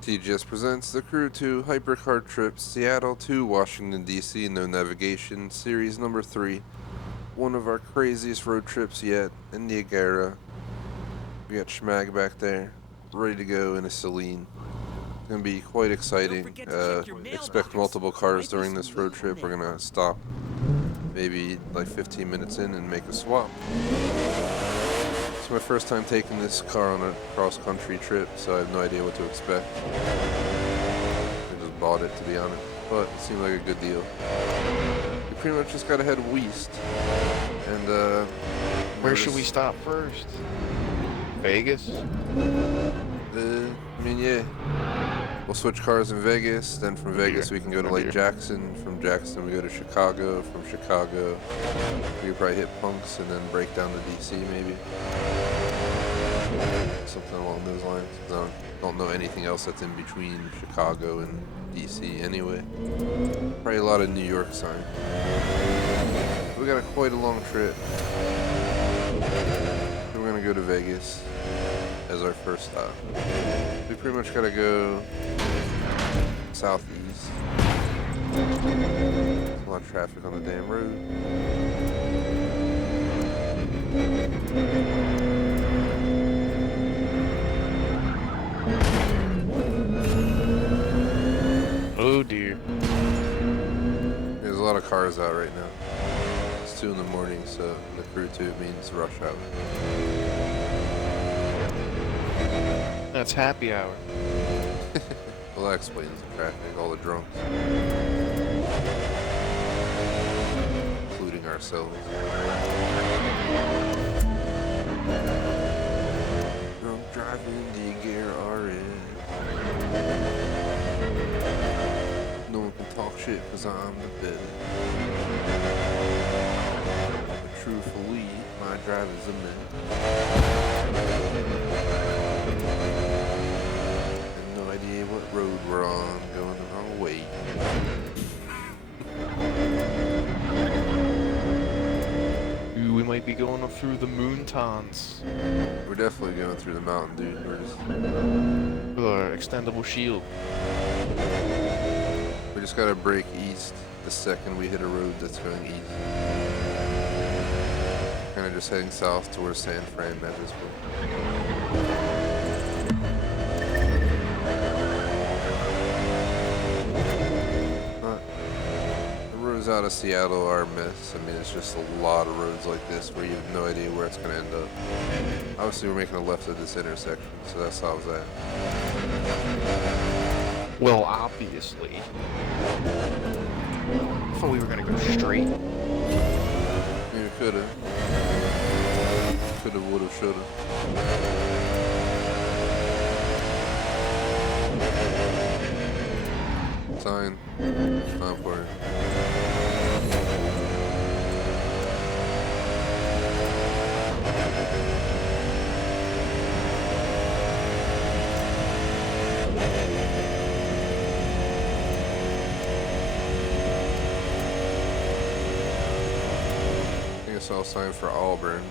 TGS presents the Crew 2 Hypercar Trip Seattle to Washington, D.C. No navigation, series number 3. One of our craziest road trips yet in Niagara. We got Schmag back there, ready to go in a Celine. It's going to be quite exciting. Expect multiple cars during this road trip. We're going to stop maybe like 15 minutes in and make a swap. It's my first time taking this car on a cross-country trip, so I have no idea what to expect. I just bought it, to be honest, but it seemed like a good deal. We pretty much just gotta head west, and where should we stop first? Vegas? Yeah. We'll switch cars in Vegas, then from Vegas we can go to Lake Jackson. From Jackson we go to Chicago. From Chicago we could probably hit Punks and then break down to DC maybe. Something along those lines. I don't know anything else that's in between Chicago and DC anyway. Probably a lot of New York sign. We got quite a long trip. So we're gonna go to Vegas as our first stop. We pretty much gotta go southeast. There's a lot of traffic on the damn road. Oh dear. There's a lot of cars out right now. It's 2 in the morning, so the Crew 2 means rush hour. That's happy hour. Well, that explains the traffic, all the drunks. Including ourselves. Drunk driving the gear RN. No one can talk shit cause I'm the best. But truthfully, my drive is a mess. What road we're on, going the wrong way. Ooh, we might be going up through the Moontons. We're definitely going through the mountain, dude. We're just With our extendable shield. we just gotta break east the second we hit a road that's going east. Kind of just heading south towards San Fran at this point. Out of Seattle are a mess. I mean, it's just a lot of roads like this where you have no idea where it's going to end up. Obviously, we're making a left at this intersection, so that solves that. Well, obviously. I thought we were gonna go straight. I mean, we could've. Could've, would've, should've. Sign. Not important. I saw a sign for Auburn.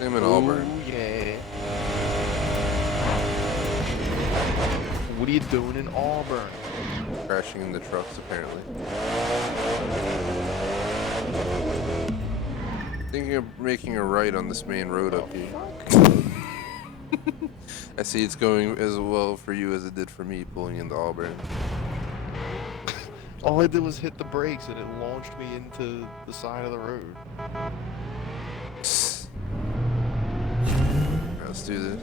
I'm in Auburn. Oh yeah. What are you doing in Auburn? Crashing into trucks, apparently. Thinking of making a right on this main road up here. I see it's going as well for you as it did for me pulling into Auburn. All I did was hit the brakes and it launched me into the side of the road. Right, let's do this.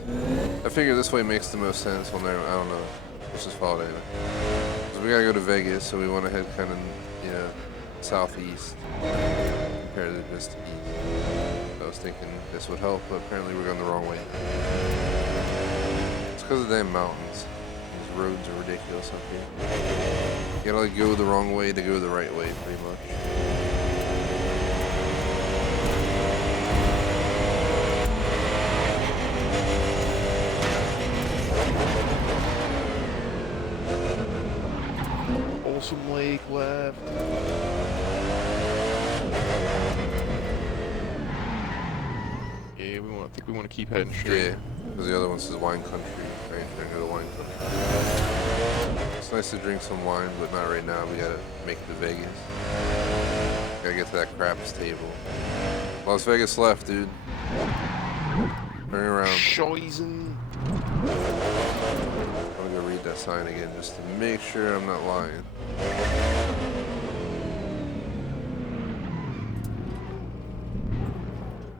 I figure this way makes the most sense. Well, no, I don't know. Let's just follow it anyway. So we gotta go to Vegas, so we want to head kind of, southeast compared to just east. I was thinking this would help, but apparently we're going the wrong way. It's because of the damn mountains. These roads are ridiculous up here. You gotta go the wrong way to go the right way, pretty much. awesome lake left. Yeah, I think we want to keep heading straight. Yeah, because the other one says wine country. Right, they're gonna go to wine country. It's nice to drink some wine, but not right now. We gotta make it to Vegas. Gotta get to that craps table. Las Vegas left, dude. Turn around. Scheißen. I'm gonna go read that sign again just to make sure I'm not lying.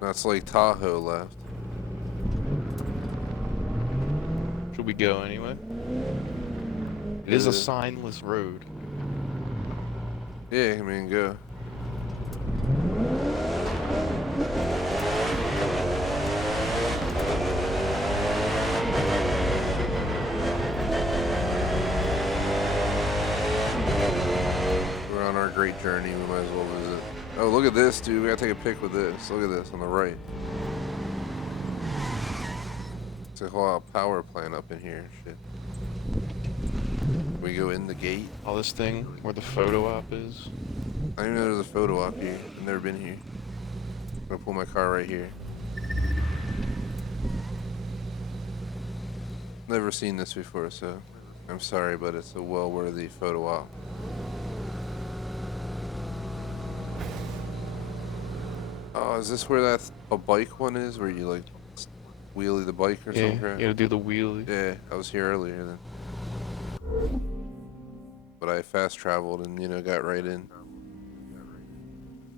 That's Lake Tahoe left. Should we go anyway? It is a signless road. Yeah, I mean, go. We're on our great journey. We might as well visit. Oh, look at this, dude. We gotta take a pic with this. Look at this on the right. It's a whole power plant up in here. Shit. We go in the gate. Oh, this thing where the photo op is. I didn't know there was a photo op here. I've never been here. I'm gonna pull my car right here. Never seen this before, so I'm sorry, but it's a well-worthy photo op. Oh, is this where a bike one is, where you like wheelie the bike or something? Yeah, you gotta do the wheelie. Yeah, I was here earlier then. But I fast traveled and, got right in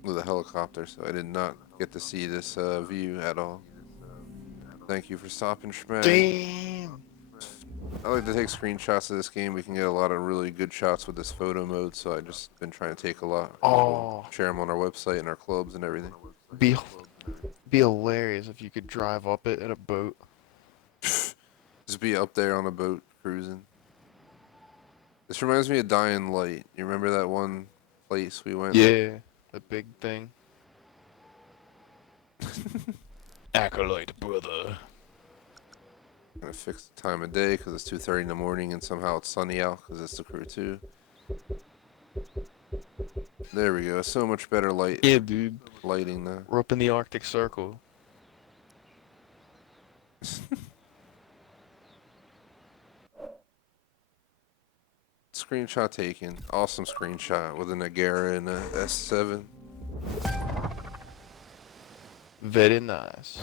with a helicopter, so I did not get to see this view at all. Thank you for stopping, Schmack. Damn! I like to take screenshots of this game. We can get a lot of really good shots with this photo mode, so I've just been trying to take a lot. Oh. Share them on our website and our clubs and everything. Be hilarious if you could drive up it in a boat. Just be up there on a boat cruising. This reminds me of Dying Light. You remember that one place we went? Yeah, the big thing. Acolyte, brother. I'm gonna fix the time of day because it's 2:30 in the morning and somehow it's sunny out because it's the Crew 2. There we go. So much better light. Yeah, dude. Lighting now. We're up in the Arctic Circle. Screenshot taken. Awesome screenshot with an Agera and a S7. Very nice.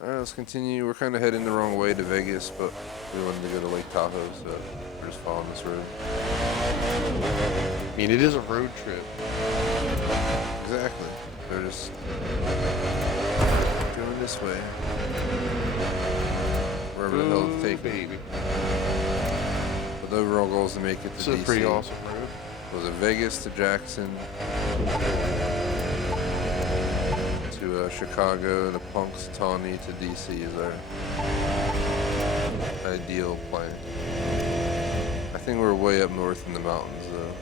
Alright, let's continue. We're kind of heading the wrong way to Vegas, but we wanted to go to Lake Tahoe, so we're just following this road. I mean, it is a road trip. Exactly. They're just going this way. Wherever the hell it's taking. Baby. But the overall goal is to make it to DC. It's a pretty awesome road. Was it Vegas to Jackson to Chicago, the Punxsutawney to DC is our ideal plan. I think we're way up north in the mountains though.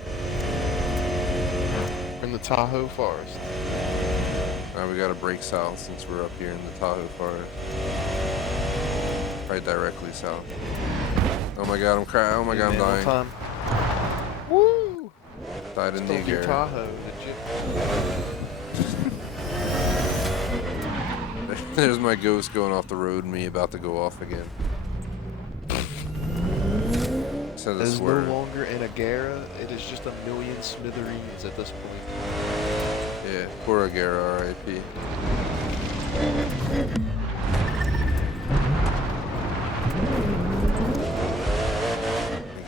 We're in the Tahoe Forest. Now we gotta break south since we're up here in the Tahoe Forest. Right directly south. Oh my god, I'm crying. Oh my god, I'm dying. Time. Woo! Died in the Stole your Agera. Tahoe, did you? There's my ghost going off the road and me about to go off again. Said It a is no swerve. longer an Agera, it is just a million smithereens at this point. Yeah, poor Agera, R.I.P.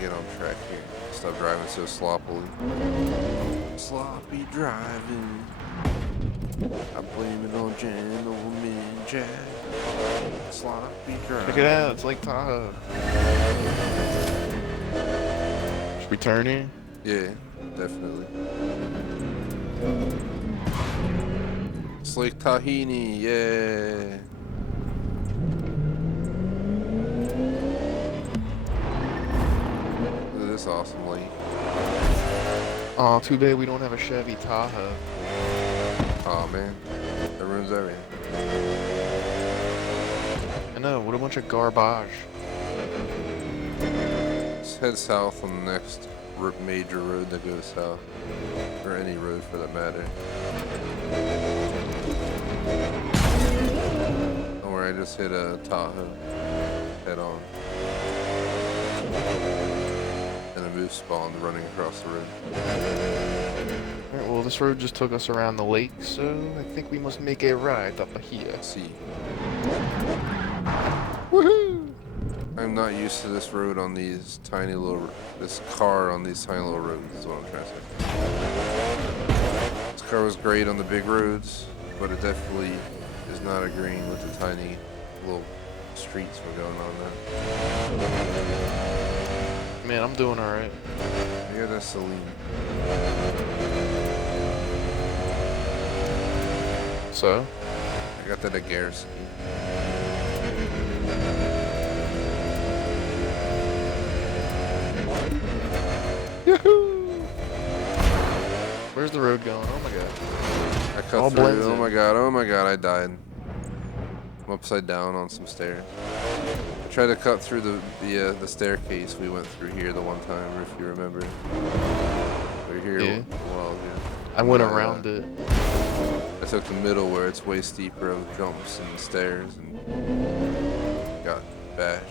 Get on track here. Stop driving so sloppily. Sloppy driving. I blame it on Gentleman Jack. Sloppy driving. Check it out, it's Lake Tahoe. Should we turn here? Yeah, definitely. It's Lake Tahini, yeah. Look at this awesome lake. Aw, too bad we don't have a Chevy Tahoe. Oh man, that ruins everything. I know, what a bunch of garbage. Let's head south on the next major road that goes south, or any road for that matter. Don't worry, I just hit a Tahoe head on. And a moose spawned running across the road. Alright, well, this road just took us around the lake, so I think we must make a right up here. See. Woohoo! I'm not used to this road on these tiny little, this car on these tiny little roads is what I'm trying to say. This car was great on the big roads, but it definitely is not agreeing with the tiny little streets we're going on now. Man, I'm doing alright. I got a Celine. So? I got that Agera ski. Yahoo! Where's the road going? Oh my god. I cut All through. blends Oh in. my god, I died. I'm upside down on some stairs. I tried to cut through the staircase we went through here the one time, if you remember. We were here Yeah. a while ago. I went around it. I took the middle where it's way steeper of jumps and stairs and got bashed.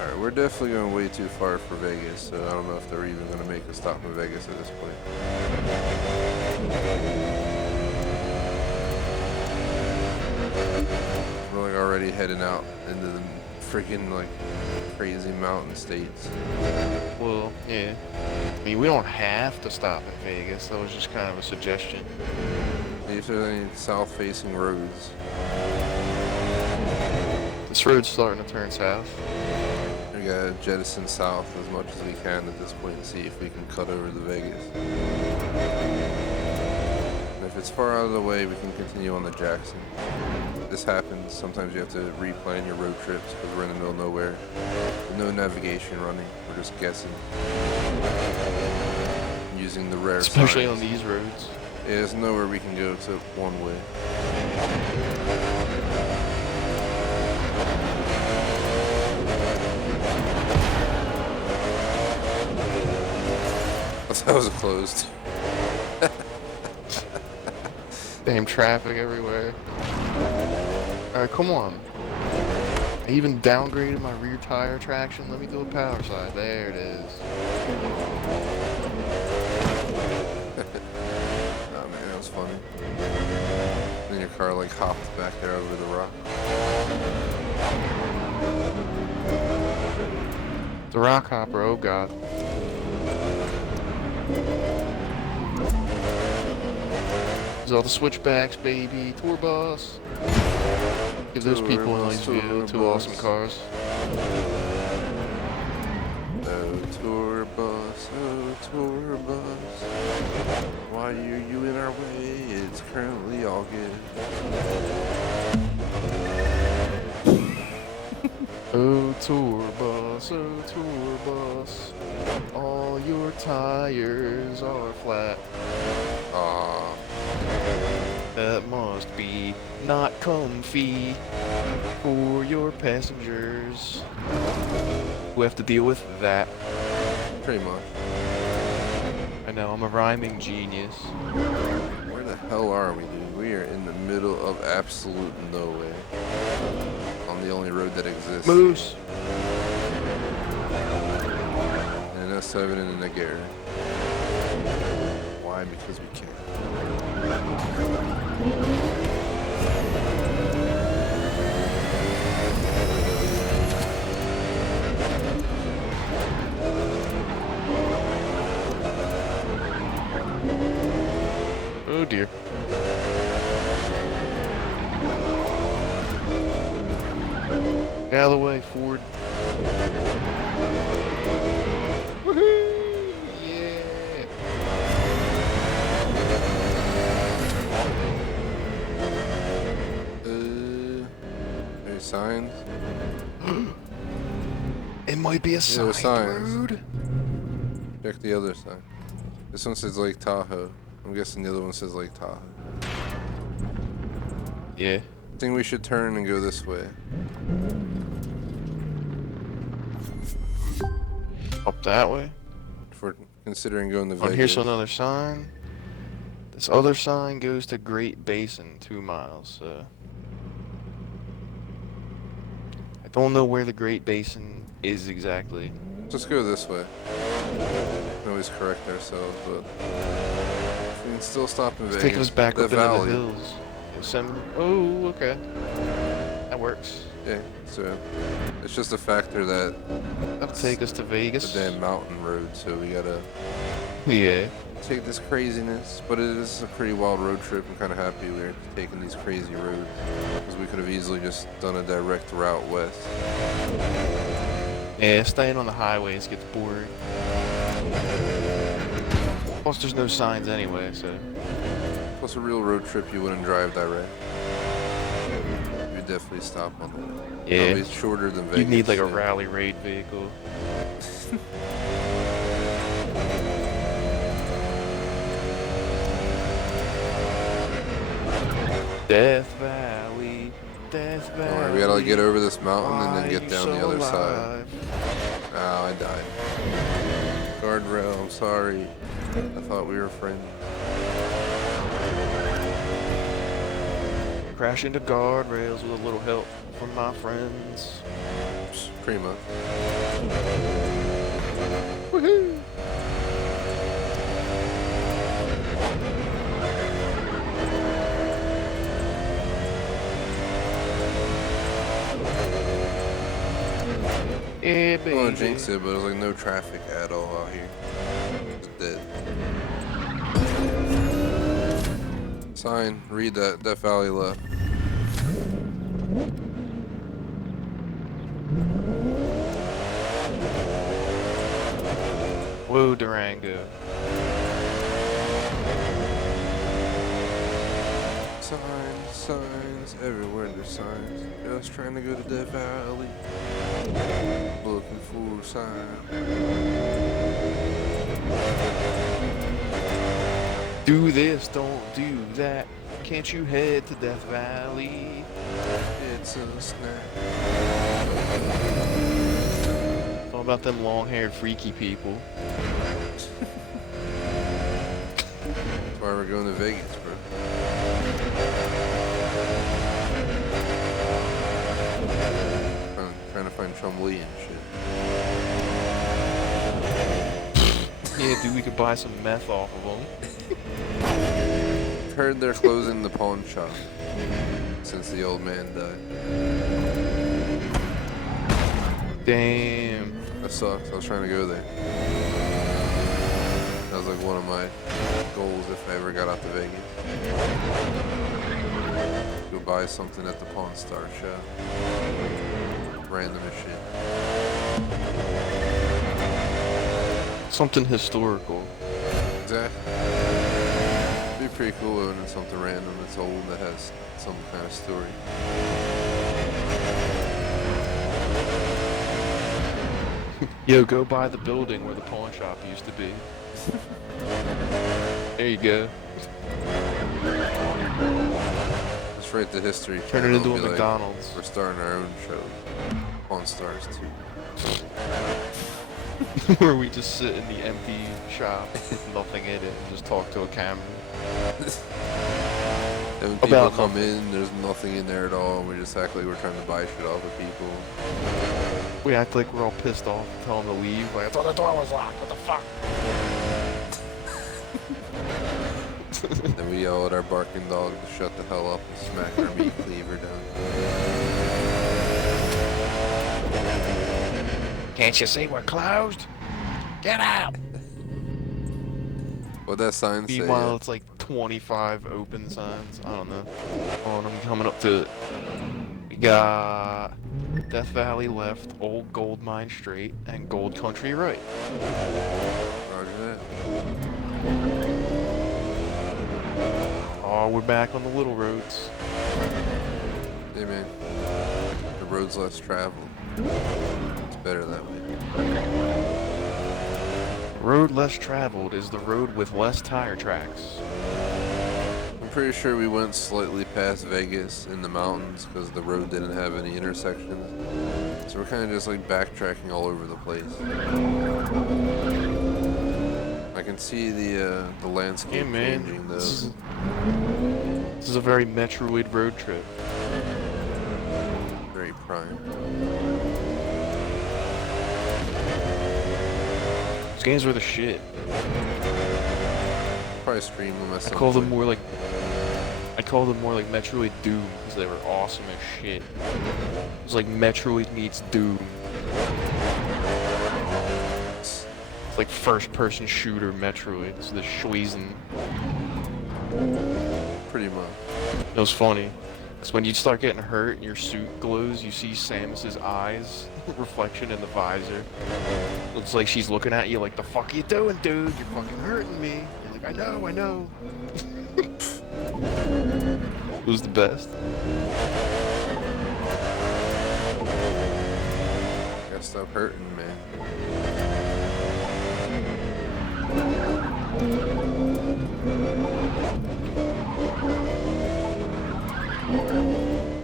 Alright, we're definitely going way too far for Vegas, so I don't know if they're even going to make a stop in Vegas at this point. We're like already heading out into the freaking like crazy mountain states. Well, yeah. I mean, we don't have to stop at Vegas. That was just kind of a suggestion. If there's any south-facing roads, This road's starting to turn south. we gotta jettison south as much as we can at this point and see if we can cut over to Vegas. And if it's far out of the way, we can continue on the Jackson. This happens. Sometimes you have to replan your road trips because we're in the middle of nowhere. No navigation running. We're just guessing. Using the rare Especially signs. on these roads. Yeah, there's nowhere we can go except one way. That was closed. Damn traffic everywhere. Alright, come on. I even downgraded my rear tire traction. Let me do a power side. There it is. Oh man, that was funny. Then your car like hopped back there over the rock. The rock hopper, oh god. There's all the switchbacks, baby. Tour bus. Give those people a nice view. Two awesome cars. Oh tour bus, why are you in our way? It's currently all good. Oh tour bus, all your tires are flat. Aw, That must be not comfy for your passengers who have to deal with that. pretty much. I know, I'm a rhyming genius. Where the hell are we, dude? We are in the middle of absolute nowhere. On the only road that exists. Moose! And an S7 and an Agera. Why? Because we can. Oh dear. Get out of the way, Ford. Woohoo! Yeah! There's signs. It might be a there's side signs. road. Check the other side. This one says Lake Tahoe. I'm guessing the other one says Lake Tahoe. Yeah. I think we should turn and go this way. Up that way. If we're considering going to Oh, and Vegas. here's another sign. This other sign goes to Great Basin, 2 miles. So I don't know where the Great Basin is exactly. Just go this way. We can always correct ourselves, but we can still stop in It's Vegas. taking us back The up into the valley. hills. Yosemite. Oh, okay. That works. Yeah, so it's just a factor that That'll take us to the Vegas. damn mountain road, so we gotta Yeah. take this craziness. But it is a pretty wild road trip. I'm kind of happy we're taking these crazy roads because we could have easily just done a direct route west. Yeah, staying on the highways gets boring. Plus, there's no signs anyway, so. Plus, a real road trip, you wouldn't drive direct. You'd definitely stop on that. Yeah. Probably shorter than Vegas. You'd need like a yeah. rally raid vehicle. Death Valley, Death Valley. Alright, we gotta like, get over this mountain and why then get you down so the other side. alive? Oh, I died. Guardrail, I'm sorry. I thought we were friends. Crash into guardrails with a little help from my friends. Prima. Woohoo! Yeah, I baby. don't want to jinx it, but there's like no traffic at all out here. It's dead. Sign, read that. Death Valley left. Whoa, Durango. Signs, signs, everywhere there's signs. Just trying to go to Death Valley. Looking for a sign. Do this, don't do that. Can't you head to Death Valley? It's a snack. It's all about them long-haired freaky people. That's why we're going to Vegas, bro. Trying to find Chumlee and shit. Yeah, dude, we could buy some meth off of them. Heard they're closing the pawn shop since the old man died. Damn. That sucks. I was trying to go there. That was like one of my goals if I ever got out to Vegas. Go buy something at the Pawn Star shop. Random as shit. Something historical. Exactly. It'd be pretty cool owning something random that's old that has some kind of story. Yo, go buy the building where the pawn shop used to be. There you go. Just write the history. Turn it channel, into a be like, McDonald's. we're starting our own show. Pawn Stars 2. Where we just sit in the empty shop with nothing in it and just talk to a camera. And when people About come in, there's nothing in there at all, and we just act like we're trying to buy shit off of people. We act like we're all pissed off and tell them to leave. Like, I thought the door was locked. What the fuck? Then we yell at our barking dog to shut the hell up and smack our meat cleaver down. Can't you see we're closed? Get out! What'd that sign say? Meanwhile, it's like 25 open signs. I don't know. Hold on, I'm coming up to it. We got Death Valley left, Old Gold Mine straight, and Gold Country right. Roger that. Oh, we're back on the little roads. Hey man, the road's less traveled. It's better that way. Road less traveled is the road with less tire tracks. I'm pretty sure we went slightly past Vegas in the mountains because the road didn't have any intersections. So we're kind of just like backtracking all over the place. I can see the landscape changing though. This is a very Metroid road trip. Very prime. These games were the shit. Probably stream them at some I'd call them point. more like Metroid Doom because they were awesome as shit. It was like Metroid meets Doom. It's like first-person shooter Metroid. It's the Schweezen. Pretty much. It was funny. Because when you start getting hurt and your suit glows, you see Samus's eyes reflection in the visor. Looks like she's looking at you like, the fuck you doing, dude? You're fucking hurting me. You're like, I know. It was the best. Gotta stop hurting, man.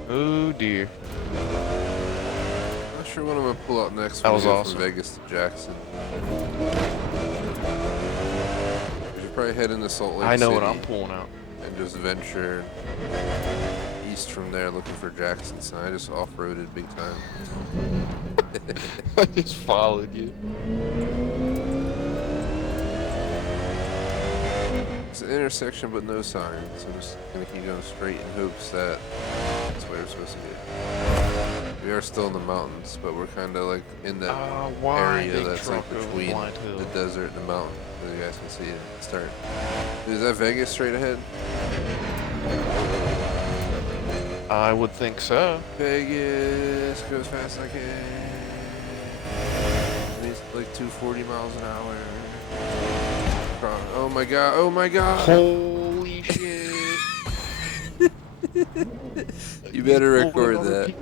Oh dear. Not sure what I'm gonna pull out next That when was we go awesome. from Vegas to Jackson. We should probably head into Salt Lake I know City what I'm pulling out. and just venture east from there looking for Jackson. So I just off-roaded big time. I just followed you. It's an intersection but no signs. I'm just gonna keep going straight in hopes that that's where we're supposed to go. We are still in the mountains, but we're kind of like in that Why area big that's like truck over between Blind Hill? the desert and the mountain. So you guys can see it start. Is that Vegas straight ahead? I would think so. Vegas, go as fast as I can. It's like 240 miles an hour. Oh my god, oh my god! Holy shit. You better record that.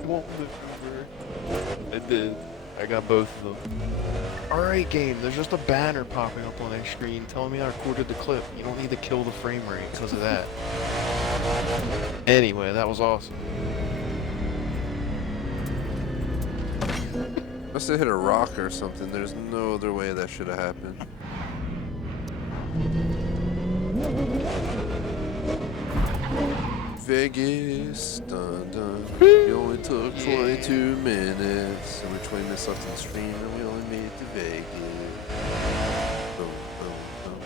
I did. I got both of them. Alright game, there's just a banner popping up on that screen telling me I recorded the clip. You don't need to kill the frame rate because of that. Anyway, that was awesome. Must have hit a rock or something. There's no other way that should have happened. Vegas, dun dun. We only took 22 minutes, and we're 20 minutes left in the stream, and we only made it to Vegas. Boom, boom, boom.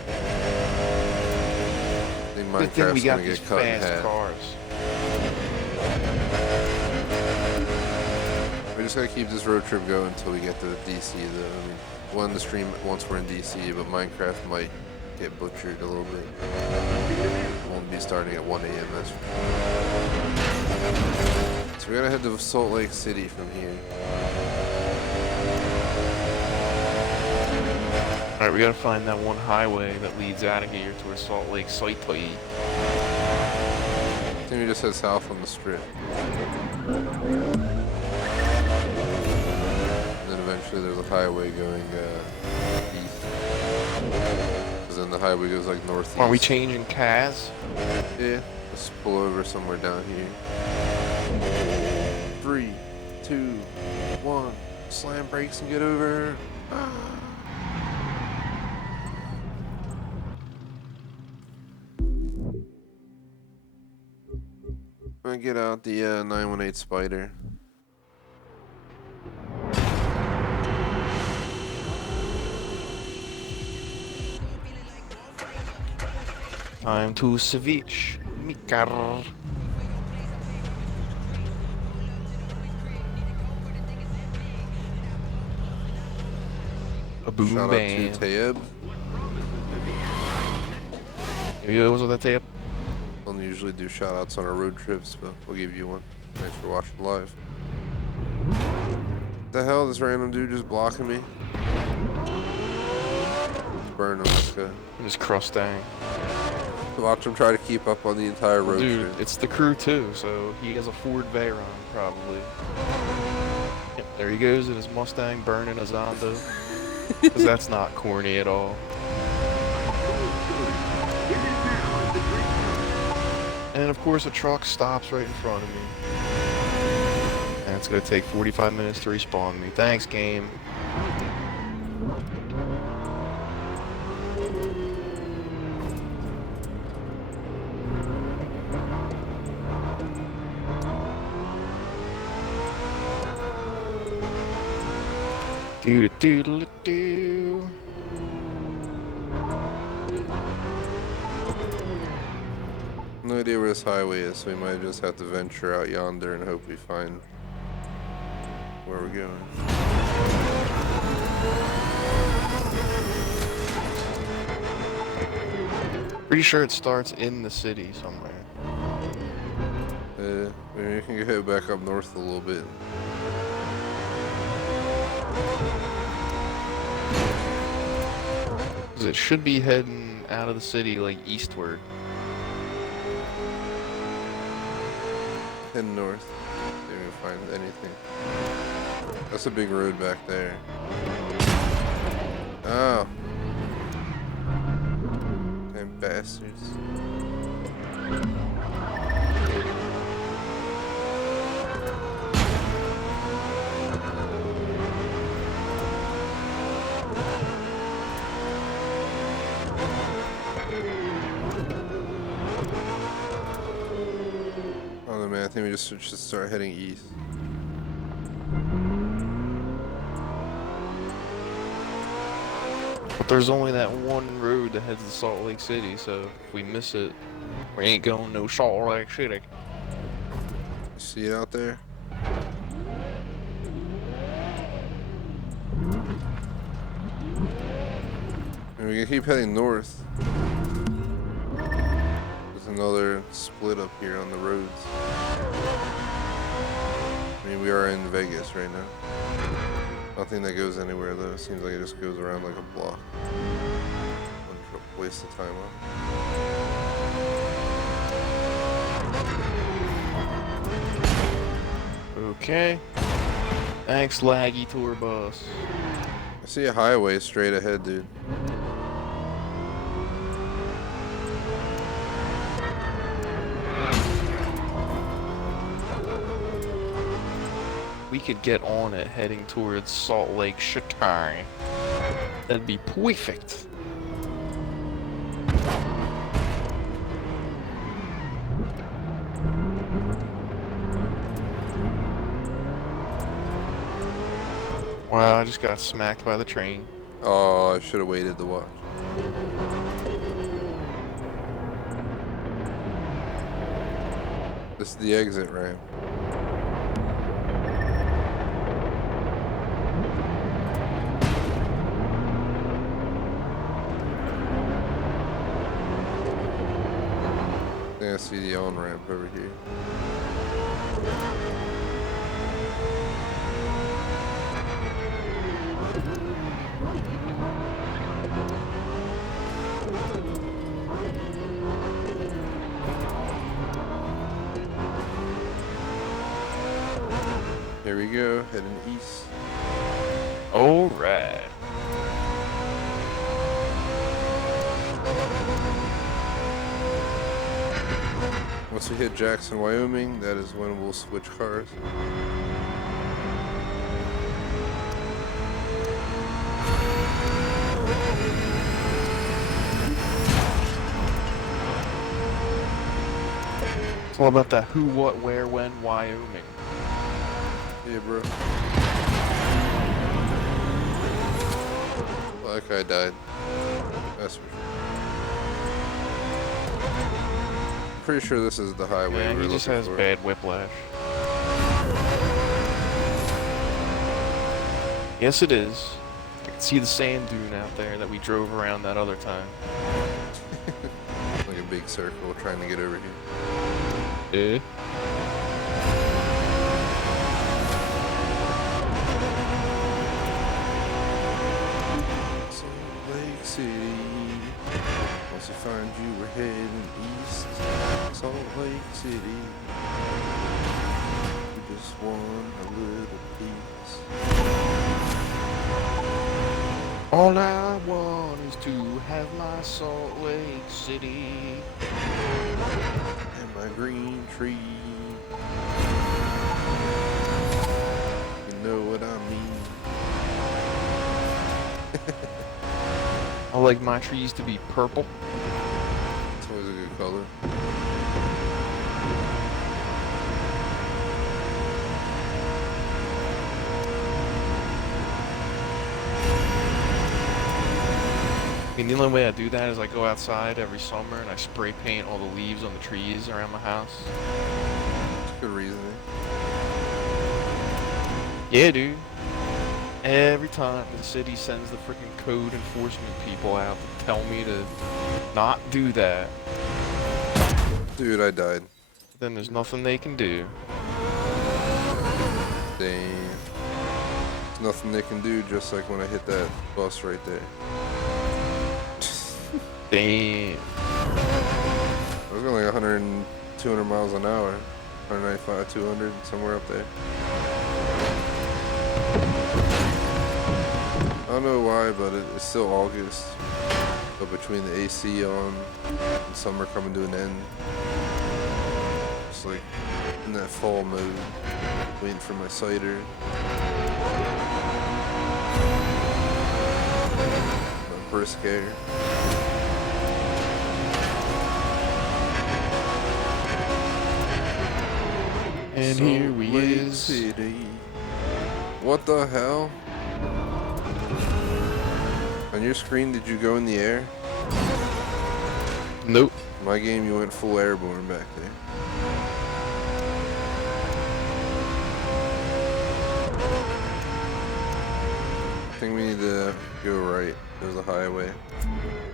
I think Good thing we Minecraft's got gonna these get cut in fast half. cars. We just gotta keep this road trip going until we get to DC, though. I mean, we'll end the stream once we're in DC, but Minecraft might get butchered a little bit. Won't be starting at 1 a.m. That's so we're gonna head to Salt Lake City from here. Alright, we gotta find that one highway that leads out of here towards Salt Lake City. I think we just head south on the strip. And then eventually there's a highway going east. Because then the highway goes like northeast. Are we changing Kaz? Yeah, let's pull over somewhere down here. 3, 2, 1. Slam brakes and get over. I'm gonna get out the 918 Spider. Time to switch mi car. A boom Shout bam. out to Tayeb. Yeah, was that tape? Don't usually do shout outs on our road trips, but we'll give you one. Thanks for watching live. The hell, this random dude just blocking me? Burn him, this guy. Just Crustang. Watch him try to keep up on the entire road Dude, trip. it's the crew too, so he has a Ford Veyron, probably. Yep, there he goes in his Mustang burning a Zondo. Because that's not corny at all. And of course a truck stops right in front of me. And It's gonna take 45 minutes to respawn me. Thanks, game. Doo doo doo doo. No idea where this highway is, so we might just have to venture out yonder and hope we find where we're going. Pretty sure it starts in the city somewhere. Maybe we can go back up north a little bit. It should be heading out of the city, like, eastward. Head north. See if we can find anything. That's a big road back there. Oh. Damn bastards. Oh no, man, I think we just should start heading east. But there's only that one road that heads to Salt Lake City, so if we miss it, we ain't going no Salt Lake City. You see it out there? And we can keep heading north. There's another split up here on the roads. I mean, we are in Vegas right now. Nothing that goes anywhere though. It seems like it just goes around like a block. Wouldn't waste the time on. Okay. Thanks, laggy tour bus. I see a highway straight ahead, dude. We could get on it heading towards Salt Lake City. That'd be perfect. Wow, I just got smacked by the train. Oh, I should have waited to watch. This is the exit ramp. I see the on-ramp over here. Here we go, heading east. Alright. Once we hit Jackson, Wyoming, that is when we'll switch cars. It's all about that who, what, where, when, Wyoming. Yeah, bro. Well, that guy died. That's for sure. Pretty sure this is the highway Yeah, we're he just looking has for. bad whiplash. Yes, it is. I can see the sand dune out there that we drove around that other time. Like a big circle trying to get over here. Eh? Salt Lake City. Once you find you, we're heading east. Salt Lake City. We just want a little piece. All I want is to have my Salt Lake City. And my green tree. I like my trees to be purple. It's always a good color. I mean, the only way I do that is I go outside every summer and I spray paint all the leaves on the trees around my house. It's good reasoning. Yeah, dude. Every time the city sends the freaking code enforcement people out to tell me to not do that, Dude, I died. then there's nothing they can do. Dang. There's nothing they can do, just like when I hit that bus right there. Damn. I was going like 100 and 200 miles an hour. 195, 200, somewhere up there. I don't know why, but it's still August. But between the AC on and summer coming to an end, just like in that fall mode, waiting for my cider. My brisk air. And Salt here we Lake is. City. What the hell? On your screen, did you go in the air? Nope. My game, you went full airborne back there. I think we need to go right. There's a highway.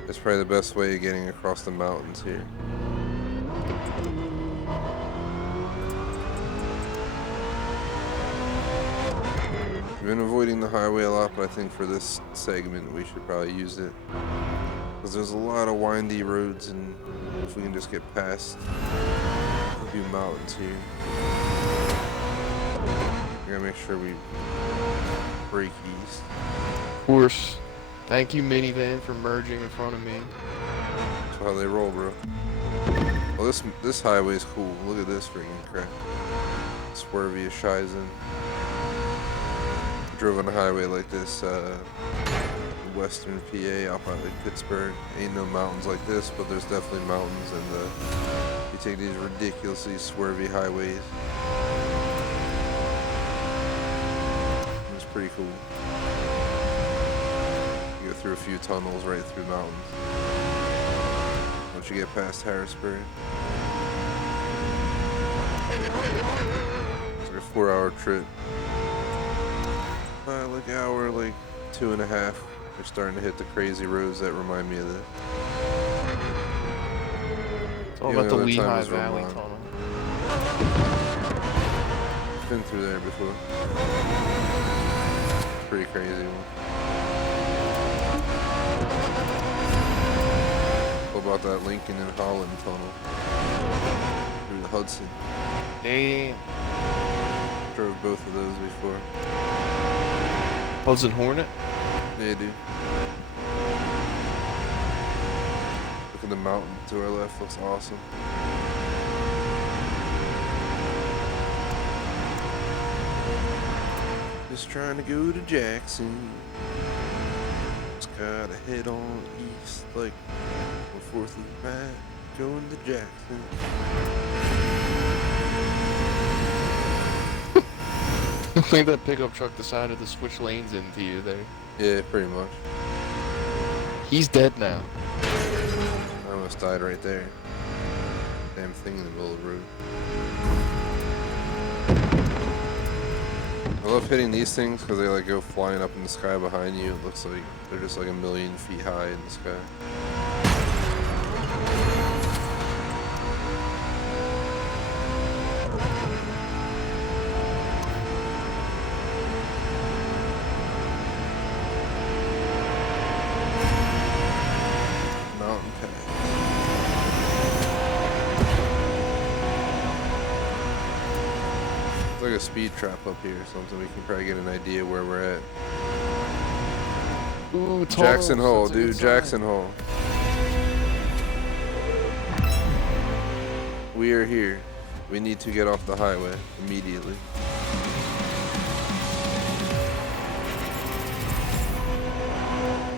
It's probably the best way of getting across the mountains here. We've been avoiding the highway a lot, but I think for this segment we should probably use it. Because there's a lot of windy roads, and if we can just get past a few mountains here. We gotta make sure we break east. Of course. Thank you, minivan, for merging in front of me. That's how they roll, bro. Well, this highway's cool. Look at this freaking crap. Swervy as Shizen. Drove on a highway like this, western PA out by like Pittsburgh. Ain't no mountains like this, but there's definitely mountains, and you take these ridiculously swervy highways. It's pretty cool. You go through a few tunnels right through mountains. Once you get past Harrisburg. It's like a 4-hour trip. Like hour, like 2.5. We're starting to hit the crazy roads that remind me of this. It's all about the Lehigh Valley Tunnel. Been through there before. Pretty crazy one. What about that Lincoln and Holland tunnel? Through the Hudson. Damn. Drove both of those before. Hudson Hornet? Yeah, dude. Look at the mountain to our left, looks awesome. Just trying to go to Jackson. Just gotta head on east like 4th of July, going to Jackson. I think that pickup truck decided to switch lanes into you there. Yeah, pretty much. He's dead now. I almost died right there. Damn thing in the middle of the road. I love hitting these things because they like go flying up in the sky behind you. It looks like they're just like 1,000,000 feet high in the sky. Mountain pass. It's like a speed trap up here or something. We can probably get an idea where we're at. Ooh, Jackson Hole, dude. Jackson Hole. We are here. We need to get off the highway immediately.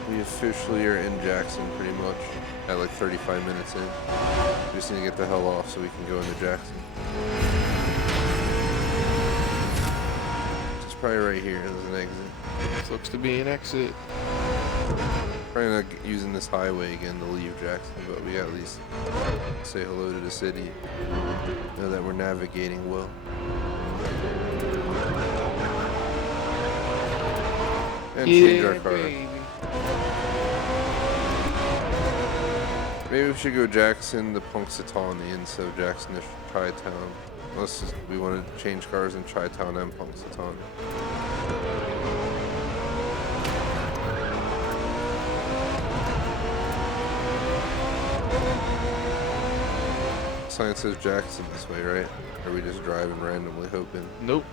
We have officially are in Jackson pretty much at like 35 minutes in. We just need to get the hell off so we can go into Jackson. It's probably right here. There's an exit. This looks to be an exit. Probably not using this highway again to leave Jackson, but we gotta at least say hello to the city. Know that we're navigating well. And change our car. Baby. Maybe we should go Jackson to Punxsutawney instead of Jackson to Chi-Town. Unless we want to change cars in Chi-Town and Punxsutawney. Sign says Jackson this way, right? Or are we just driving randomly hoping? Nope.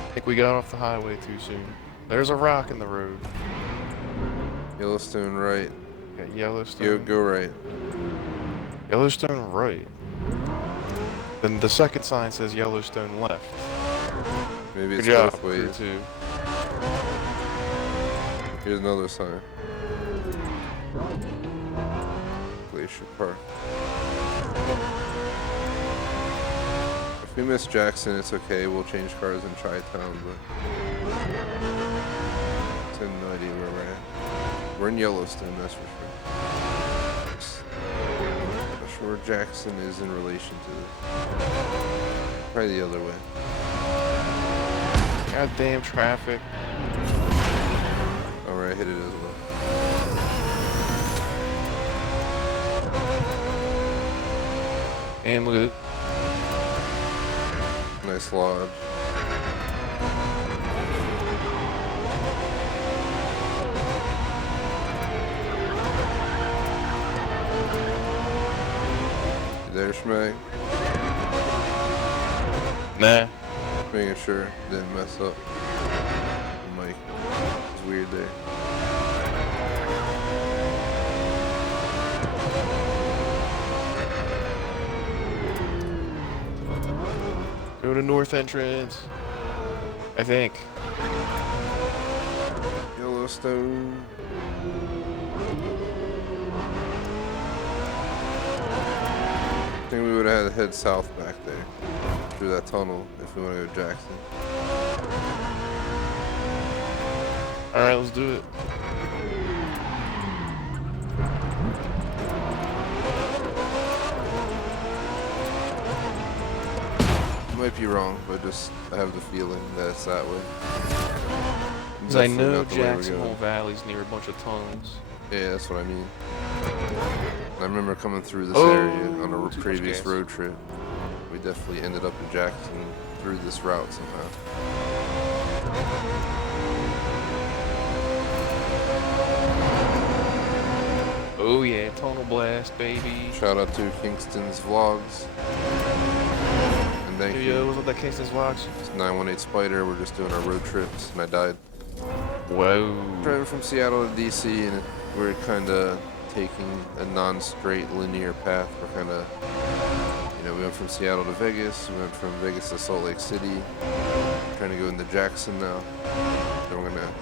I think we got off the highway too soon. There's a rock in the road. Yellowstone right. Got Yellowstone. Go right. Yellowstone right. Then the second sign says Yellowstone left. Maybe it's Good job, both ways. too. Here's another sign. Glacier Park. If we miss Jackson, it's okay. We'll change cars in Chi-Town, but I have no idea where we're at. We're in Yellowstone, that's for sure. Not sure where Jackson is in relation to this. Probably the other way. Goddamn traffic. Alright, hit it as well. And look. Nice lodge. You there, Schmag? Nah. Making sure didn't mess up. The mic was weird there. Go to north entrance. I think. Yellowstone. I think we would have had to head south back there through that tunnel if we want to go Jackson. Alright, let's do it. Might be wrong, but just I have the feeling that it's that way. Because I Definitely know not the way we're Jackson going. Hole Valley's near a bunch of tunnels. Yeah, that's what I mean. I remember coming through this area on a too much previous gas. road trip. We definitely ended up in Jackson through this route somehow. Oh yeah, tunnel blast, baby. Shout out to Kingston's Vlogs. And thank Yo, you. what's up, that Kingston's Vlogs? It's 918 Spider. We're just doing our road trips, and I died. Whoa. Driving from Seattle to DC, and we're kind of taking a non-straight linear path. We're kind of, you know, we went from Seattle to Vegas. We went from Vegas to Salt Lake City. We're trying to go into Jackson now. Then we're gonna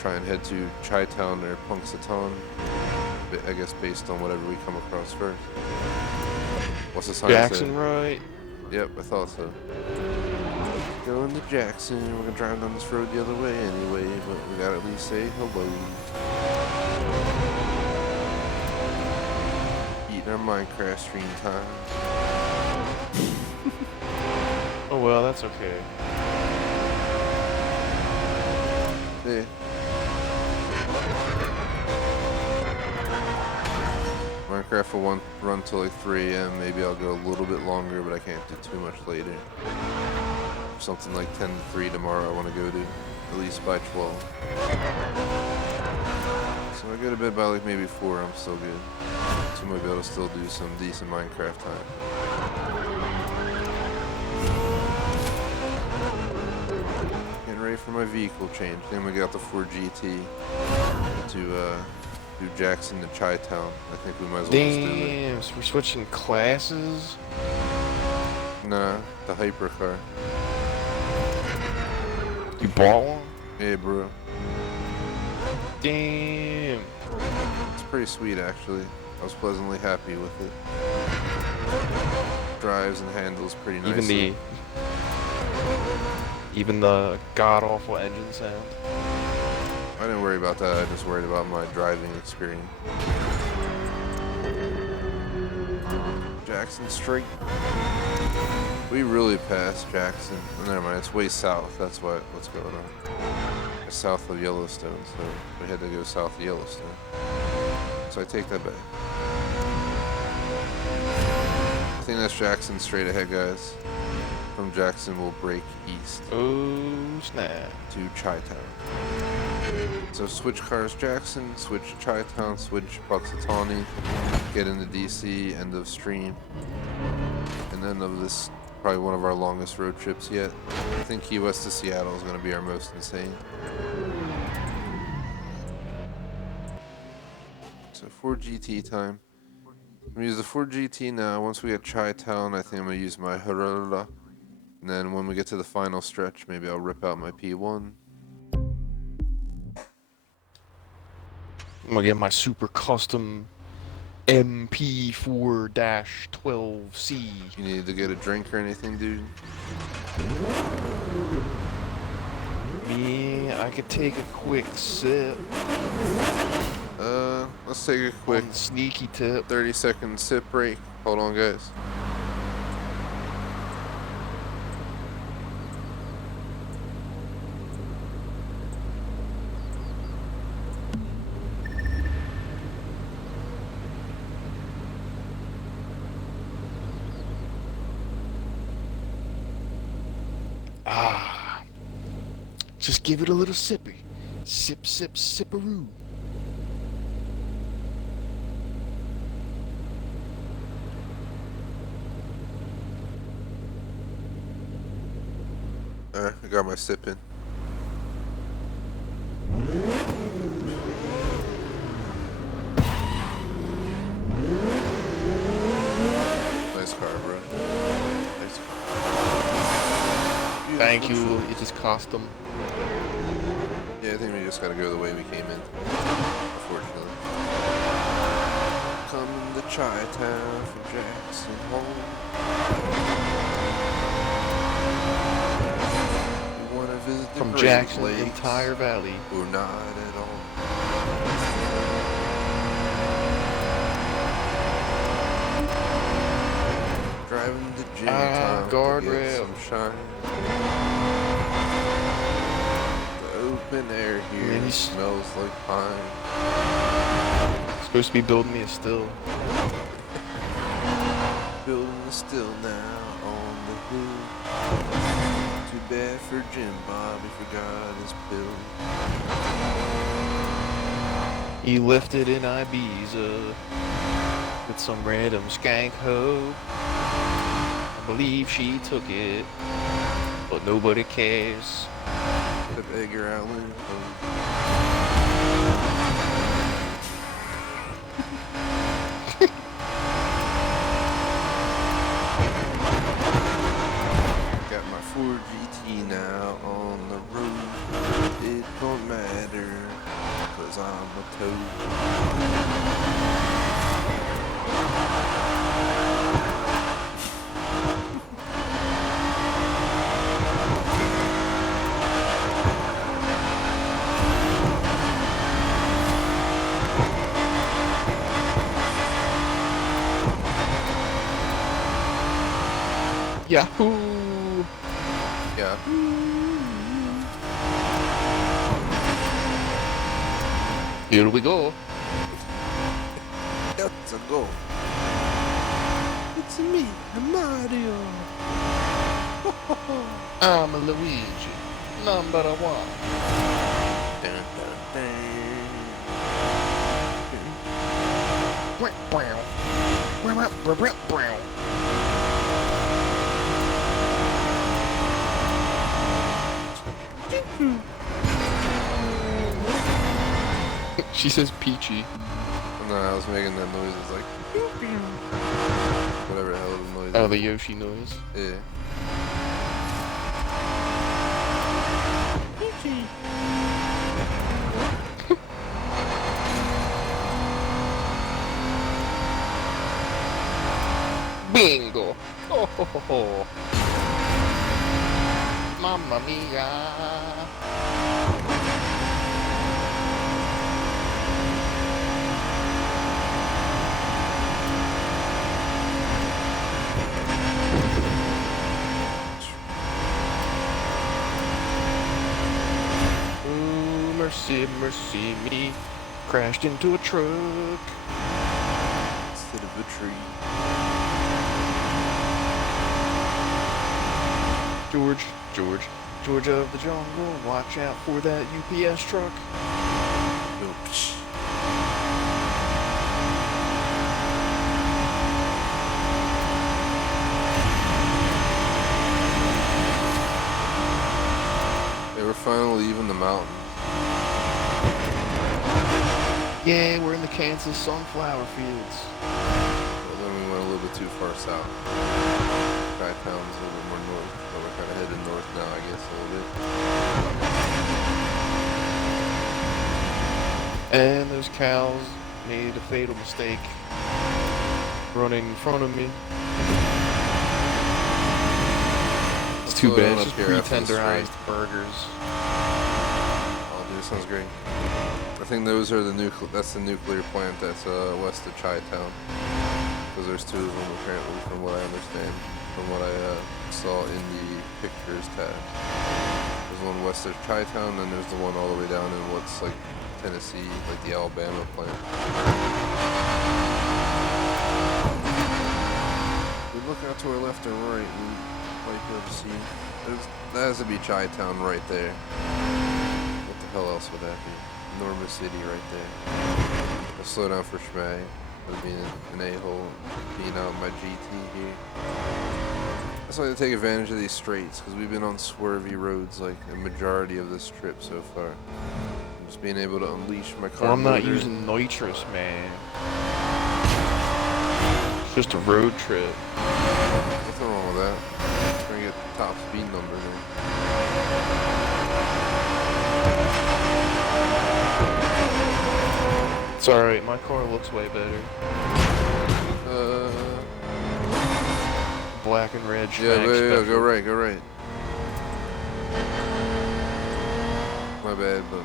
try and head to Chi-Town or Punxsutawney. I guess based on whatever we come across first. What's the sign Jackson, say? right? Yep, I thought so. Going to Jackson. We're gonna drive down this road the other way anyway, but we gotta at least say hello. Eating our Minecraft stream time. Oh well, that's okay. Yeah. Minecraft will run till like 3 a.m. Maybe I'll go a little bit longer, but I can't do too much later. Something like 10 to 3 tomorrow I want to go to, at least by 12. So I go to bed by like maybe 4, I'm still good. So I might be able to still do some decent Minecraft time. Getting ready for my vehicle change. Then we got the Ford GT to do Jackson to Chi-Town. I think we might as well just do it. Damn, so we're switching classes? Nah, the Hypercar. You bought one? Yeah, bro. Damn. It's pretty sweet, actually. I was pleasantly happy with it. Drives and handles pretty nicely. Even the god-awful engine sound. I didn't worry about that. I just worried about my driving experience. Jackson Street. We really passed Jackson. Oh, never mind, it's way south. That's what's going on. It's south of Yellowstone, so we had to go south of Yellowstone. So I take that back. I think that's Jackson straight ahead, guys. From Jackson, we'll break east. Oh, snap. To Chi-Town. So switch cars Jackson, switch Chi-Town, switch Puxatawny, get into DC, end of stream. And then of this, probably one of our longest road trips yet. I think Key West to Seattle is going to be our most insane. So Ford GT time. I'm going to use the Ford GT now. Once we get Chi-Town, I think I'm going to use my Harada. And then when we get to the final stretch, maybe I'll rip out my P1. I'm gonna get my super custom MP4-12C. You need to get a drink or anything, dude? Me, I could take a quick sip. Let's take a quick sneaky tip. 30-second sip break. Hold on, guys. Just give it a little sippy. Sip, sip, sipperoo. Alright, I got my sip in. Nice car, bro. Nice car. Thank you, it is custom. Yeah, I think we just gotta go the way we came in. Unfortunately. Coming to Chi-Town from Jackson Hole. You wanna visit the From Great Jackson, Lakes, entire valley. or not at all. Driving to gym time to get guardrail. some shine. The open air here smells like pine. Supposed to be building me a still. Building the still now on the hill. Too bad for Jim Bob, he forgot his pill. He lifted in Ibiza with some random skank hoe. I believe she took it, but nobody cares. The Edgar Allan. Got my Ford GT now on the road. It don't matter, 'cause I'm a toad. Yahoo! Yeah. Here we go. Let's go. It's me, Mario. I'm a Luigi, number one. Dun, dun, dun. She says peachy. No, I was making that noise. It's like whatever the hell the noise. Oh, is. the Yoshi noise. Yeah. Ho ho ho. Mamma mia. Ooh, mercy, mercy me. Crashed into a truck. Instead of a tree. George, George, George of the jungle, watch out for that UPS truck. Oops. They were finally leaving the mountain. Yeah, we're in the Kansas sunflower fields. Well, then we went a little bit too far south. Chi-Town's a little bit more north, but we're kind of headed north now, I guess, a little bit. And those cows made a fatal mistake running in front of me. It's too bad, it's just pre-tenderized burgers. Oh, dude, sounds great. I think those are that's the nuclear plant that's west of Chi-Town. Because there's two of them apparently, from what I understand, from what I saw in the pictures tag. There's one west of Chi-Town, and there's the one all the way down in what's like Tennessee, like the Alabama plant. We look out to our left and right, we might be able to see. That has to be Chi-Town right there. What the hell else would that be? Enormous city right there. I'll slow down for Schmag. For being an a-hole, being out in my GT here. That's why I take advantage of these straights, because we've been on swervy roads like a majority of this trip so far. I'm just being able to unleash my car. Well, I'm not motor. using nitrous, man. It's just a road trip. Nothing wrong with that. Trying to get the top speed number there. It's alright, my car looks way better. Black and red. Yeah, go right, go right. My bad, but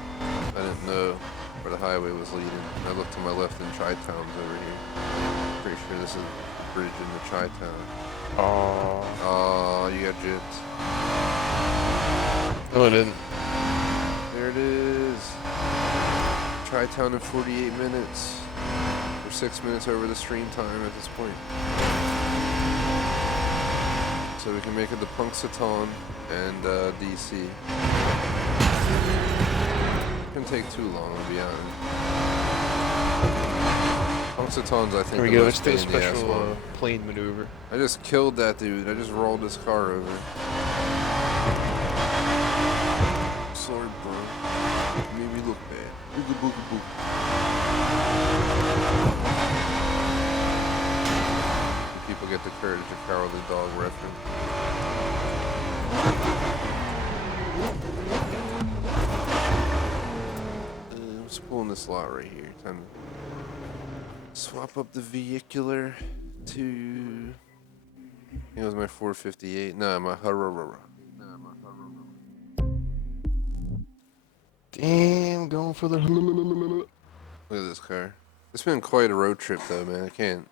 I didn't know where the highway was leading. I looked to my left and Chi-Town's over here. Pretty sure this is the bridge into Chi-Town. Oh, you got gypped. No, I didn't. There it is. Chi-Town in 48 minutes. We're 6 minutes over the stream time at this point. So we can make it to Punxsutawn and DC. Shouldn't take too long, to be honest. Punxsutawn's, I think, Here we the go, most it's the pain in the ass special one. plane maneuver. I just killed that dude. I just rolled his car over. Sorry, bro. Made me look bad. Booga booga boo. People get the Courage the Cowardly Dog reference. I'm just pulling this lot right here. Time to swap up the vehicular to. I think it was my 458. No, my Harrera. Damn, going for the. Look at this car. It's been quite a road trip though, man. I can't.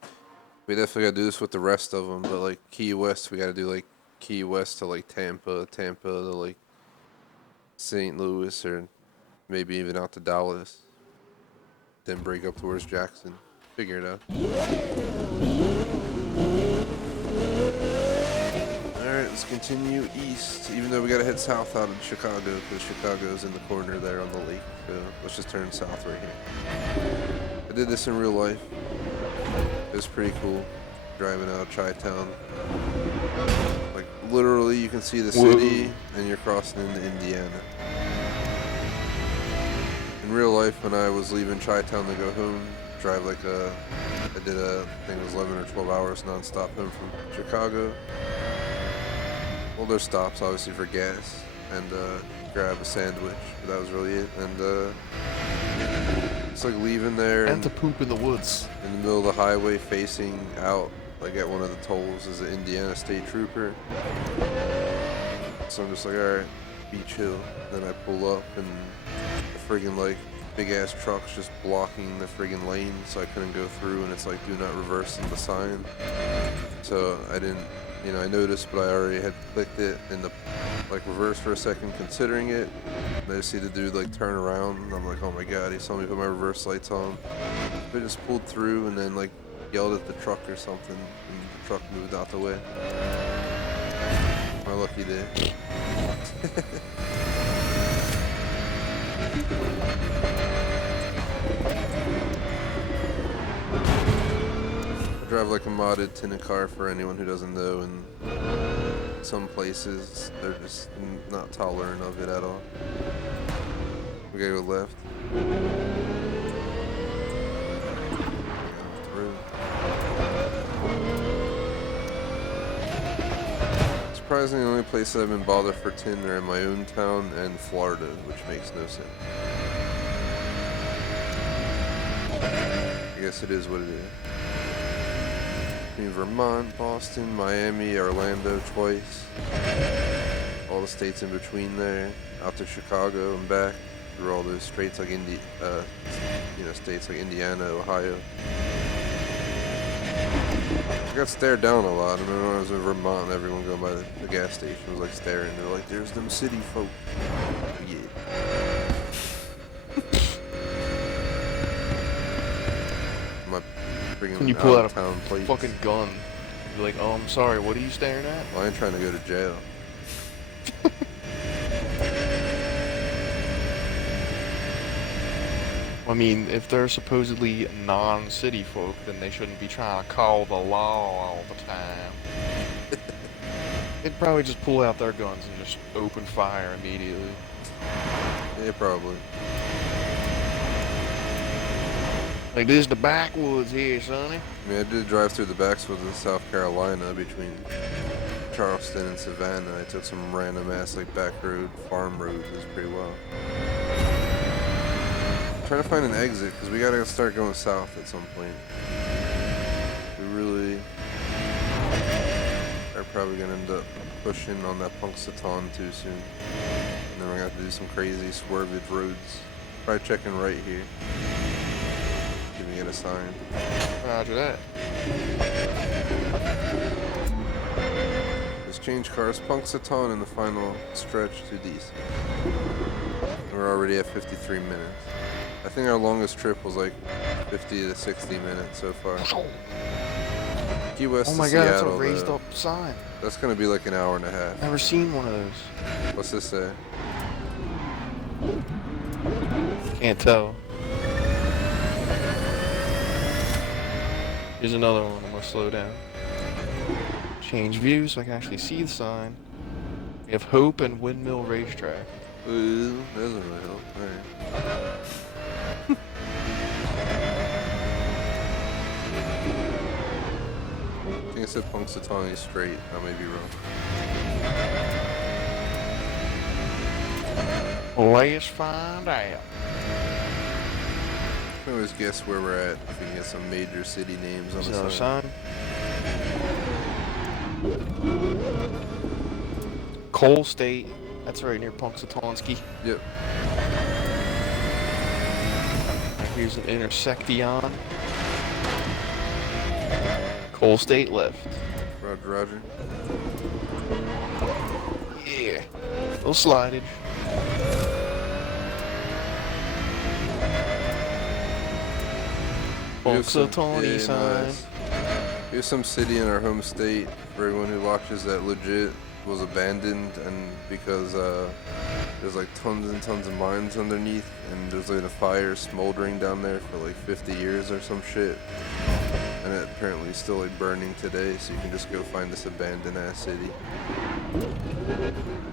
We definitely gotta do this with the rest of them, but like Key West, we gotta do like Key West to like Tampa, Tampa to like St. Louis, or maybe even out to Dallas. Then break up towards Jackson. Figure it out. Alright, let's continue east, even though we gotta head south out of Chicago, because Chicago's in the corner there on the lake. So let's just turn south right here. I did this in real life. It was pretty cool, driving out of Chi-Town. Like, literally, you can see the city, and you're crossing into Indiana. In real life, when I was leaving Chi-Town to go home, drive like I think it was 11 or 12 hours non-stop home from Chicago. Well, there's stops, obviously, for gas, and grab a sandwich, but that was really it. And it's like leaving there And to poop in the woods. in the middle of the highway facing out like at one of the tolls is an Indiana State Trooper. So I'm just like, alright, be chill. Then I pull up and the friggin' like big ass truck's just blocking the friggin' lane, so I couldn't go through, and it's like do not reverse in the sign. So I didn't, you know, I noticed, but I already had clicked it in the like reverse for a second, considering it. And I just see the dude like turn around, and I'm like, oh my god, he saw me put my reverse lights on. I just pulled through and then like yelled at the truck or something, and the truck moved out the way. My lucky day. I drive like a modded tinted car for anyone who doesn't know, and some places they're just not tolerant of it at all. We gotta go left. Surprisingly, the only place I've been bothered for tin are in my own town and Florida, which makes no sense. I guess it is what it is. Between Vermont, Boston, Miami, Orlando twice. All the states in between there. Out to Chicago and back. Through all those states like states like Indiana, Ohio. I got stared down a lot. I remember when I was in Vermont and everyone going by the gas station was like staring. They're like, there's them city folk. Yeah. My freaking When you pull out a town plates. fucking gun, you're like, oh, I'm sorry, what are you staring at? Well, I ain't trying to go to jail. I mean, if they're supposedly non-city folk, then they shouldn't be trying to call the law all the time. They'd probably just pull out their guns and just open fire immediately. Yeah, probably. Like, this is the backwoods here, sonny. I mean, I did drive through the backwoods of South Carolina between Charleston and Savannah. I took some random ass like back road, farm roads. It was pretty wild. Trying to find an exit because we gotta start going south at some point. We really are probably gonna end up pushing on that Punxsutawn too soon, and then we're gonna have to do some crazy swerved roads. Probably checking right here. Giving it a sign. Roger that. Let's change cars. Punxsutawn in the final stretch to DC. We're already at 53 minutes. I think our longest trip was like 50 to 60 minutes so far. Key West Oh my to god, Seattle, that's a raised though. up sign. That's gonna be like an hour and a half. Never seen one of those. What's this say? Can't tell. Here's another one. I'm gonna slow down. Change view so I can actually see the sign. We have Hope and Windmill Racetrack. Ooh, that doesn't really help. Alright. I think it said Punxsutawney straight. I may be wrong. Let's find out. I can always guess where we're at if we can get some major city names on Is the there a sign. sign? Coal State. That's right near Punxsutawnski. Yep. Here's an intersection. Coal State left. Roger, roger. Yeah. Little slidage. Punxsutawney sign. Nice. Here's some city in our home state for everyone who watches that legit was abandoned, and because there's like tons and tons of mines underneath, and there's like a fire smoldering down there for like 50 years or some shit, and it apparently is still like burning today, so you can just go find this abandoned ass city.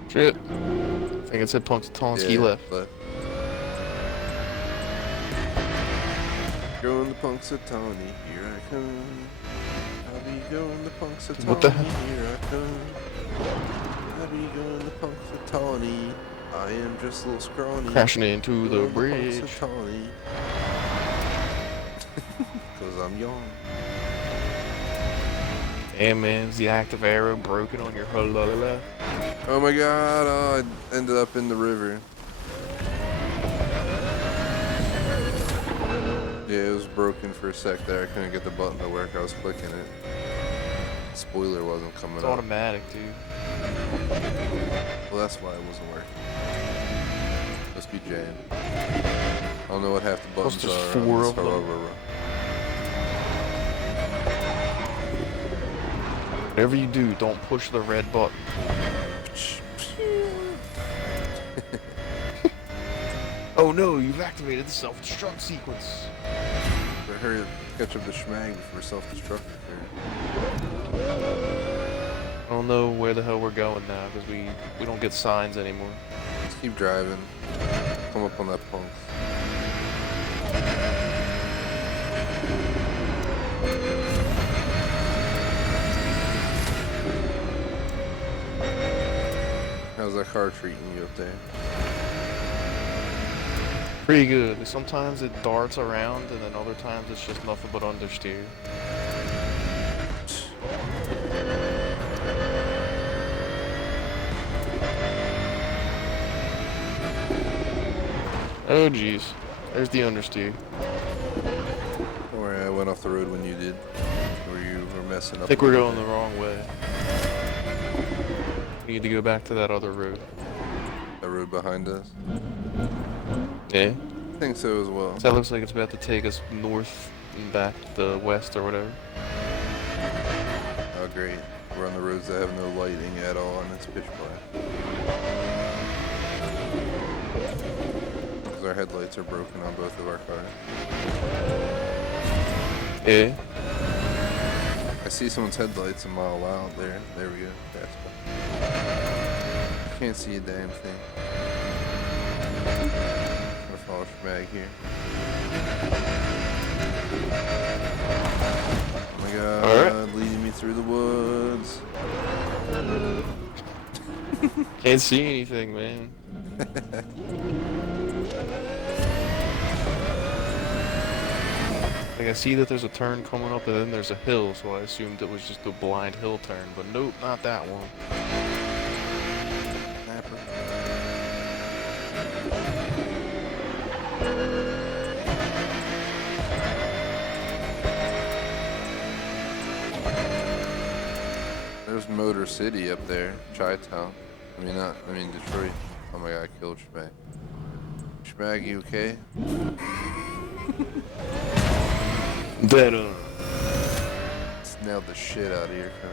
Shit. I think it said Punxsutawnski left. Going to Punxsutawney, here I come. I'll be going to Punxsutawney, What the hell? here I come. I'll be going to Punxsutawney. I am just a little scrawny. Crashing into the Going to bridge. Punxsutawney. 'Cause I'm young. Hey man, is the active arrow broken on your halala? Oh my god, oh, I ended up in the river. Yeah, it was broken for a sec there. I couldn't get the button to work. I was clicking it. Spoiler wasn't coming It's up. automatic, dude. Well, that's why it wasn't working. Must be jammed. I don't know what half the Plus buttons there's are on 4 this, of them. however. Whatever you do, don't push the red button. Oh no, you've activated the self-destruct sequence. But hurry up, catch up the schmag before self-destruct. I don't know where the hell we're going now because we don't get signs anymore. Just keep driving. Come up on that punk. How's that car treating you up there? Pretty good. Sometimes it darts around and then other times it's just nothing but understeer. Oh jeez, there's the understeer. Don't worry, I went off the road when you did. Or you were messing up. I think we're going the wrong way. We need to go back to that other road. The road behind us? Yeah? I think so as well. That looks like it's about to take us north and back to the west or whatever. Oh great. We're on the roads that have no lighting at all and it's pitch black. Because our headlights are broken on both of our cars. Yeah? I see someone's headlights a mile out there. There we go. That's fine. Can't see a damn thing. I'm gonna follow schmag here. Oh my god, Alright. leading me through the woods. Can't see anything, man. Like I see that there's a turn coming up and then there's a hill, so I assumed it was just a blind hill turn, but nope, not that one. There's Motor City up there, Chi-Town. I mean Detroit. Oh my god, I killed Schmag. Schmag, you okay? Dead Nailed the shit out of your car.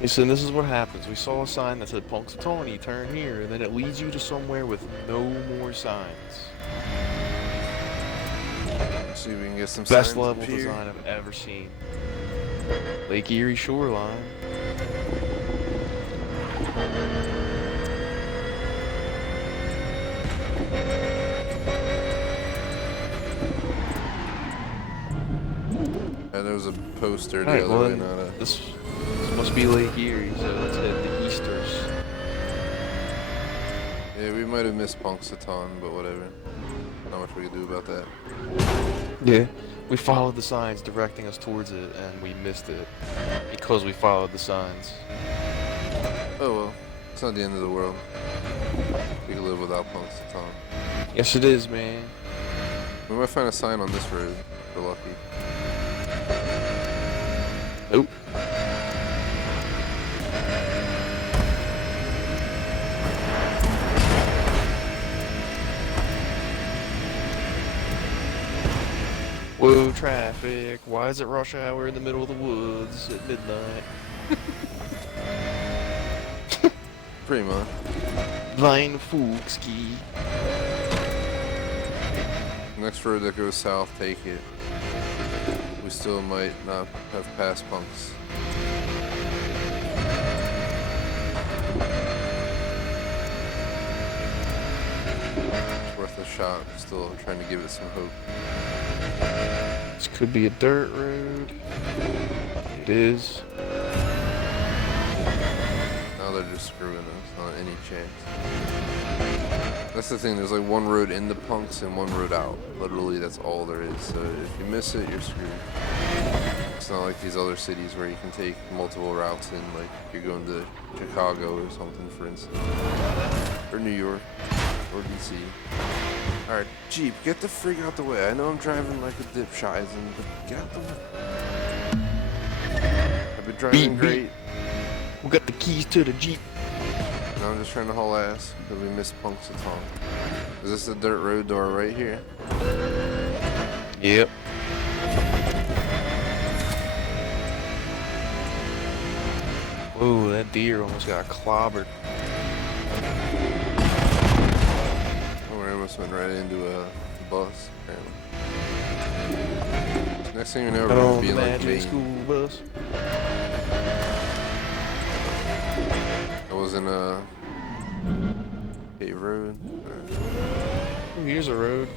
He said, this is what happens. We saw a sign that said Punxsutawney, turn here, and then it leads you to somewhere with no more signs. Let's see if we can get some Best signs level up here. design I've ever seen. Lake Erie shoreline. Yeah, there was a poster the Alright, other well way, then, not a... this must be Lake Erie, so let's head to Easters. Yeah, we might have missed Punxsutawn, but whatever. Not much we can do about that. Yeah. We followed the signs directing us towards it, and we missed it. Because we followed the signs. Oh well, it's not the end of the world. We can live without Punxsutawn. Yes it is, man. We might find a sign on this road, if we're lucky. Nope. Whoa, traffic. Why is it rush hour in the middle of the woods at midnight? Pretty much. Vine Fuchski. Next road that goes south, take it. We still might not have passed Punks. It's worth a shot. Still trying to give it some hope. This could be a dirt road. It is. Now they're just screwing us, not any chance. That's the thing, there's like one road in the Punks and one road out. Literally, that's all there is. So if you miss it, you're screwed. It's not like these other cities where you can take multiple routes in, like you're going to Chicago or something, for instance, or New York, or DC. All right, Jeep, get the frig out the way. I know I'm driving like a dipshit, but get out the way. I've been driving great. We got the keys to the Jeep. Now I'm just trying to haul ass because we missed punks a ton. Is this the dirt road door right here? Yep. Whoa, that deer almost got clobbered. Oh, I almost went right into a bus. Next thing you know, we're going to be in like Maine. School bus. I was in a paved road. Ooh, here's a road.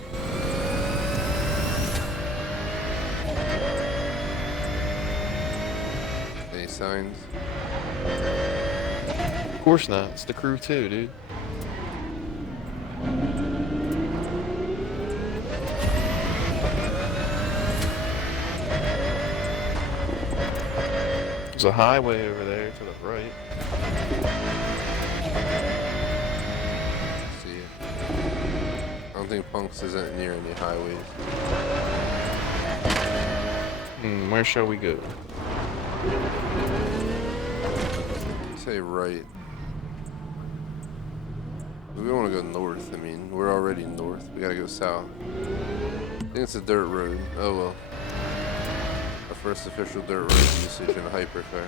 Any signs? Of course not. It's the crew too, dude. There's a highway over there to the right. See it. I don't think Punks isn't near any highways. Where shall we go? Say right. We don't want to go north. I mean, we're already north. We gotta go south. I think it's a dirt road. Oh well. Our first official dirt road usage in a hypercar.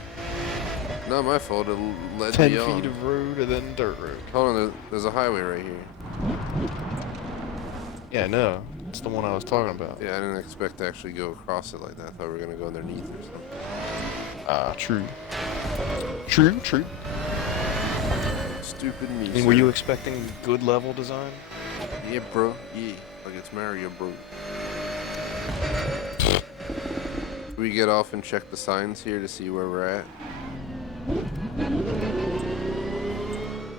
Not my fault. It led 10 me on. 10 feet of road and then dirt road. Hold on. There's a highway right here. Yeah, no. It's the one I was talking about. Yeah, I didn't expect to actually go across it like that. I thought we were gonna go underneath or something. True. True. Stupid me. I mean, were you expecting good level design? Yeah, bro. Yeah. Like it's Mario, bro. We get off and check the signs here to see where we're at.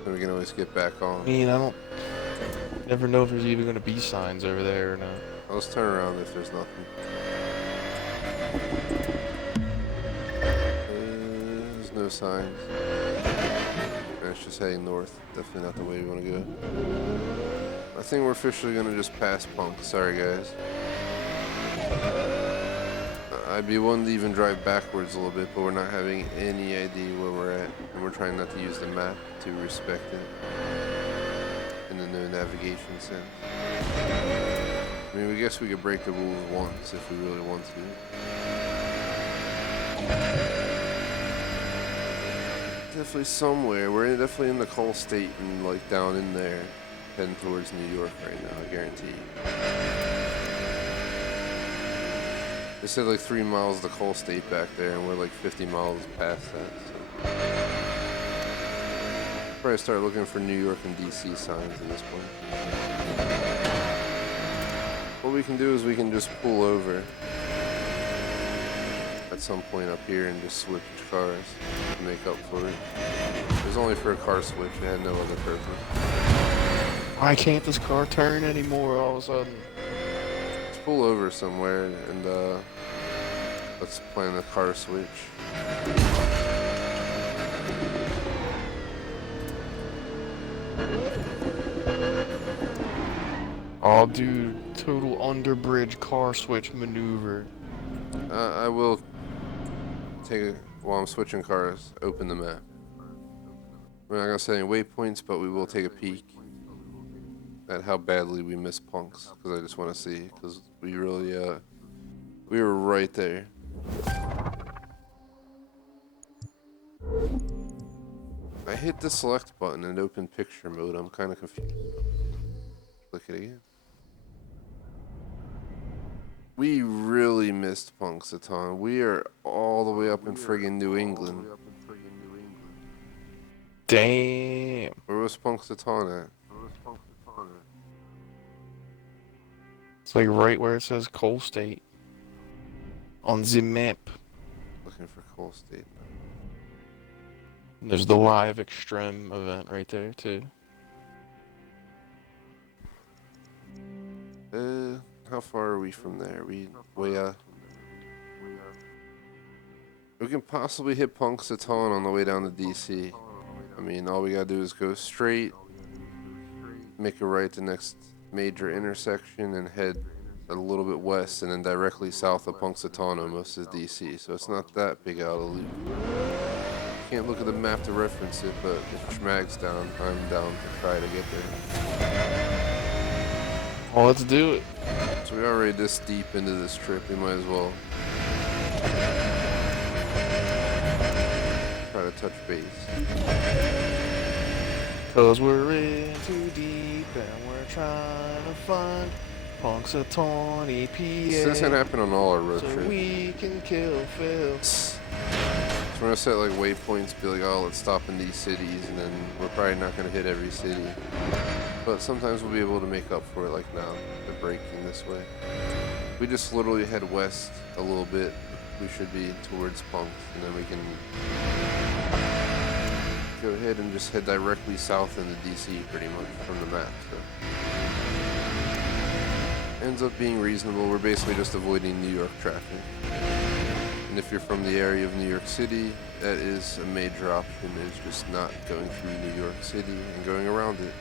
And we can always get back on. I mean, I don't... Never know if there's even going to be signs over there or not. Let's turn around if there's nothing. There's no signs. It's just heading north. Definitely not the way we want to go. I think we're officially going to just pass Punk. Sorry, guys. I'd be willing to even drive backwards a little bit, but we're not having any idea where we're at. And we're trying not to use the map to respect it in the no navigation sense. I mean, we guess we could break the rules once if we really want to. Definitely somewhere. We're definitely in the coal state and like down in there, heading towards New York right now, I guarantee you. They said like 3 miles to coal state back there, and we're like 50 miles past that. So. Probably start looking for New York and DC signs at this point. What we can do is we can just pull over at some point up here and just switch cars to make up for it. It was only for a car switch, it had no other purpose. Why can't this car turn anymore all of a sudden? Let's pull over somewhere and let's plan the car switch. Oh, dude, total underbridge car switch maneuver. I will while I'm switching cars, open the map. We're not gonna set any waypoints, but we will take a peek at how badly we miss Punks, because I just want to see, because we really, we were right there. I hit the select button and opened picture mode. I'm kind of confused. Click it again. We really missed Punks a ton. We are all the way up in friggin' New England. Damn. Where was Punks a ton at? It's like right where it says Coal State on the map. Looking for Coal State. And there's the live extreme event right there too. How far are we from there? We way We can possibly hit Punxsutawn on the way down to DC. I mean, all we gotta do is go straight, make a right to next major intersection, and head a little bit west, and then directly south of Punxsutawn almost is DC. So it's not that big out of the loop. Can't look at the map to reference it, but if Schmag's down, I'm down to try to get there. Well, let's do it. So we're already this deep into this trip, we might as well try to touch base. Cause we're in too deep and we're trying to find Punxsutawn EPA. This doesn't happen on all our road so trips. we can kill Phil. So we're gonna set like waypoints, be like, oh, let's stop in these cities, and then we're probably not gonna hit every city. But sometimes we'll be able to make up for it, like now, the braking this way. We just literally head west a little bit. We should be towards Punx, and then we can go ahead and just head directly south into DC pretty much from the map. So ends up being reasonable. We're basically just avoiding New York traffic. And if you're from the area of New York City, that is a major option, is just not going through New York City and going around it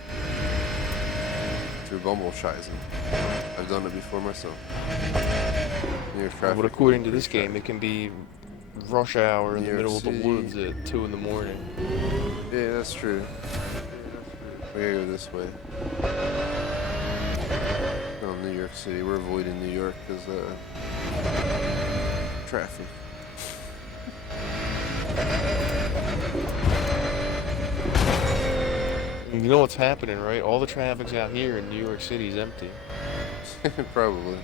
through Bummelscheisen. I've done it before myself. New York traffic. But according to this game, it can be rush hour in the New York middle of the City. woods at 2 in the morning. Yeah, that's true. We gotta go this way. No, New York City. We're avoiding New York because traffic. You know what's happening, right? All the traffic's out here in New York City is empty. Probably.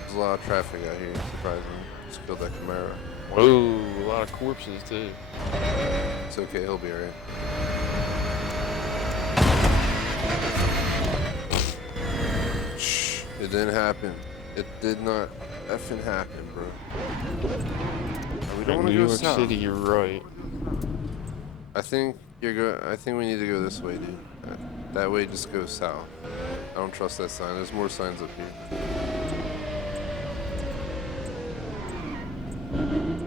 There's a lot of traffic out here, surprisingly. Just killed that Camaro. Whoa, a lot of corpses too. It's okay, he'll be alright. Shh, it didn't happen. It did not effing happen, bro. We don't want New to go York south. City, you're right. I think I think we need to go this way, dude. That way just go south. I don't trust that sign. There's more signs up here.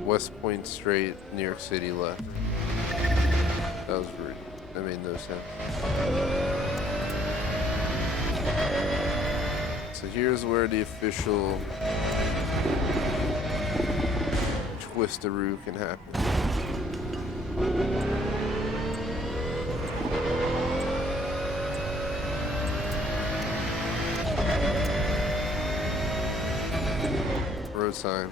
West Point straight, New York City left. That was rude. That made no sense. So here's where the official twistaroo can happen. Road sign.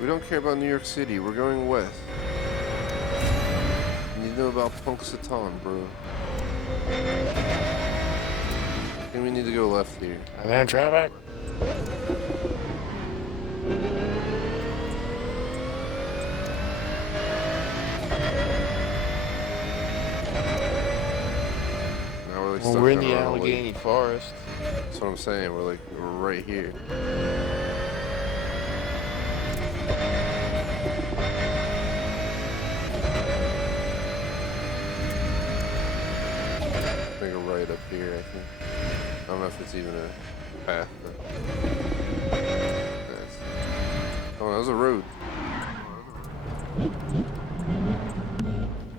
We don't care about New York City. We're going west. You need to know about Punxsutawn, bro. I think we need to go left here. And then traffic. Now we're like Well, stuck we're in on the a lake. Allegheny Forest. That's what I'm saying. We're right here. Make a right up here, I think. I don't know if it's even a path, but oh, that was a road.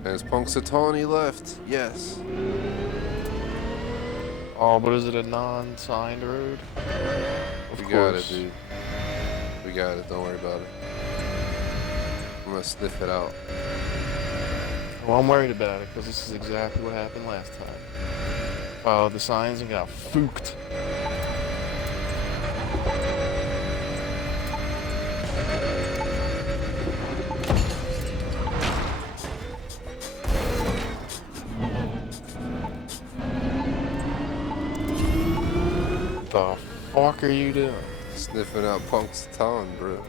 And it's Punxsutawn he left. Yes. Oh, but is it a non-signed road? Of We course. got it, dude. We got it. Don't worry about it. I'm gonna sniff it out. Well, I'm worried about it because this is exactly what happened last time. Followed the signs and got fooked. The fuck are you doing? Sniffing out Punxsutawn, bro.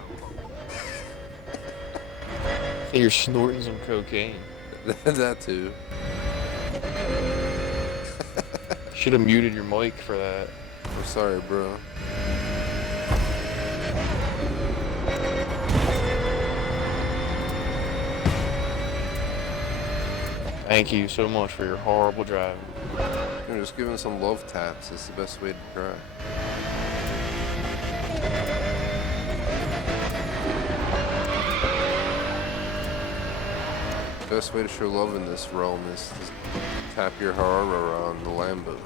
Hey, you're snorting some cocaine. That too. Should have muted your mic for that. I'm sorry, bro. Thank you so much for your horrible driving. Just giving some love taps. It's the best way to drive. The best way to show love in this realm is to tap your Harara on the Lambo.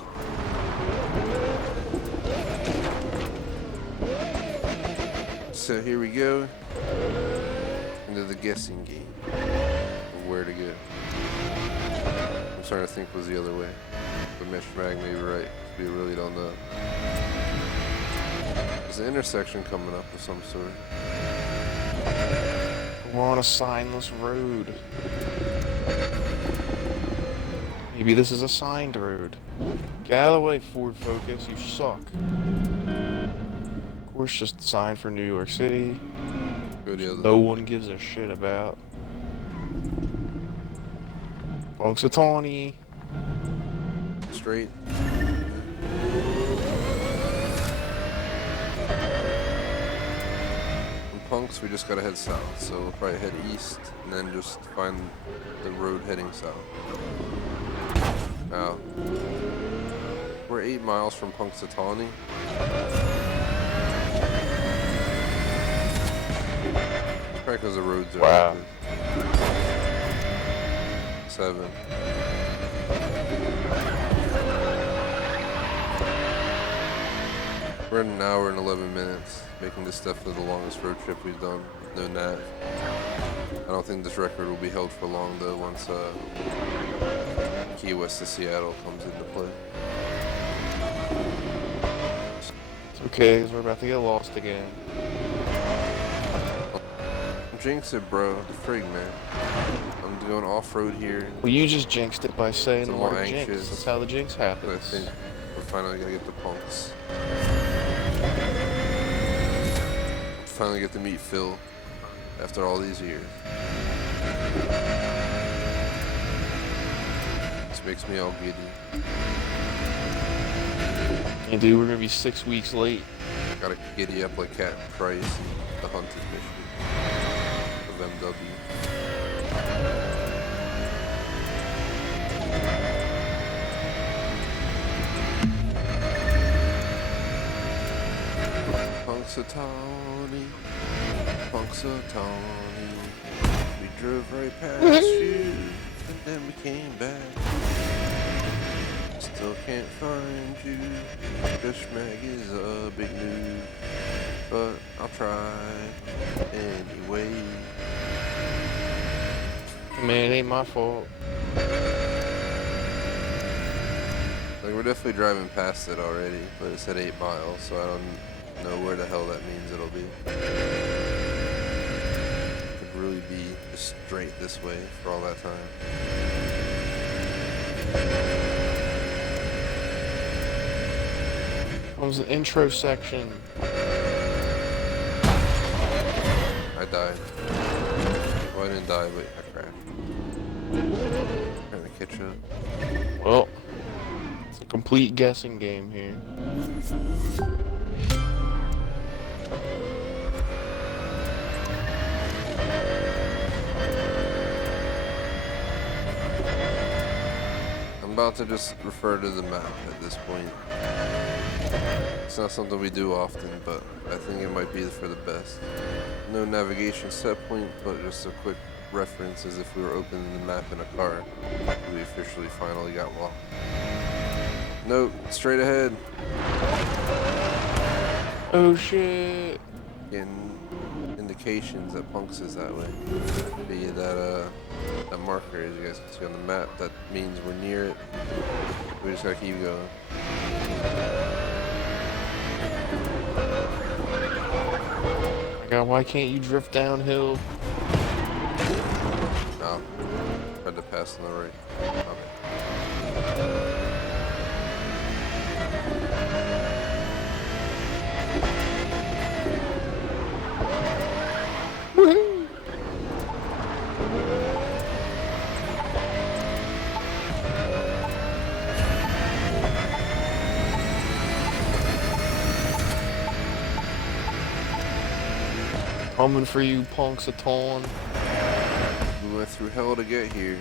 So here we go into the guessing game of where to go. I'm starting to think it was the other way. The mesh mag may be right. We really don't know. There's an intersection coming up of some sort. We're on a signless road. Maybe this is a signed road. Get out of the way, Ford Focus, you suck. Of course, just a sign for New York City. Go the other No way. one gives a shit about. Punxsutawney. Straight. From Punks, we just gotta head south, so we'll probably head east and then just find the road heading south. Now, we're 8 miles from Punxsutawney. Probably because the roads are Wow. 7. We're at an hour and 11 minutes, making this definitely the longest road trip we've done. No nav. I don't think this record will be held for long though once Key West to Seattle comes into play. It's okay, because we're about to get lost again. Jinx it, bro. The frig, man. I'm going off-road here. Well, you just jinxed it by saying I'm the more word jinx. anxious. That's how the jinx But I happens. think we're finally gonna get the Punks. Finally get to meet Phil after all these years. This makes me all giddy. Hey, dude, we're gonna be 6 weeks late. Gotta giddy up like Cat Price and the Hunted Mission of MW. Punxsutawney, Punxsutawney. We drove right past you, and then we came back. Still can't find you. Fish Mag is a big noob, but I'll try anyway. Man, it ain't my fault. Like, we're definitely driving past it already, but it said 8 miles, so I don't know where the hell that means it'll be. It could really be just straight this way for all that time. Comes the intro section. I died. Well, I didn't die, but I crashed. Trying to catch up. Well, it's a complete guessing game here. I'm about to just refer to the map at this point. It's not something we do often, but I think it might be for the best. No navigation set point, but just a quick reference as if we were opening the map in a car. We officially finally got locked. Nope, straight ahead. Oh shit! Getting indications that Punks is that way. Be that marker, as you guys can see on the map, that means we're near it. We just gotta keep going. God, why can't you drift downhill? No. Tried to pass on the right. Okay. Woohoo! Coming for you, Punxsutawney. We went through hell to get here.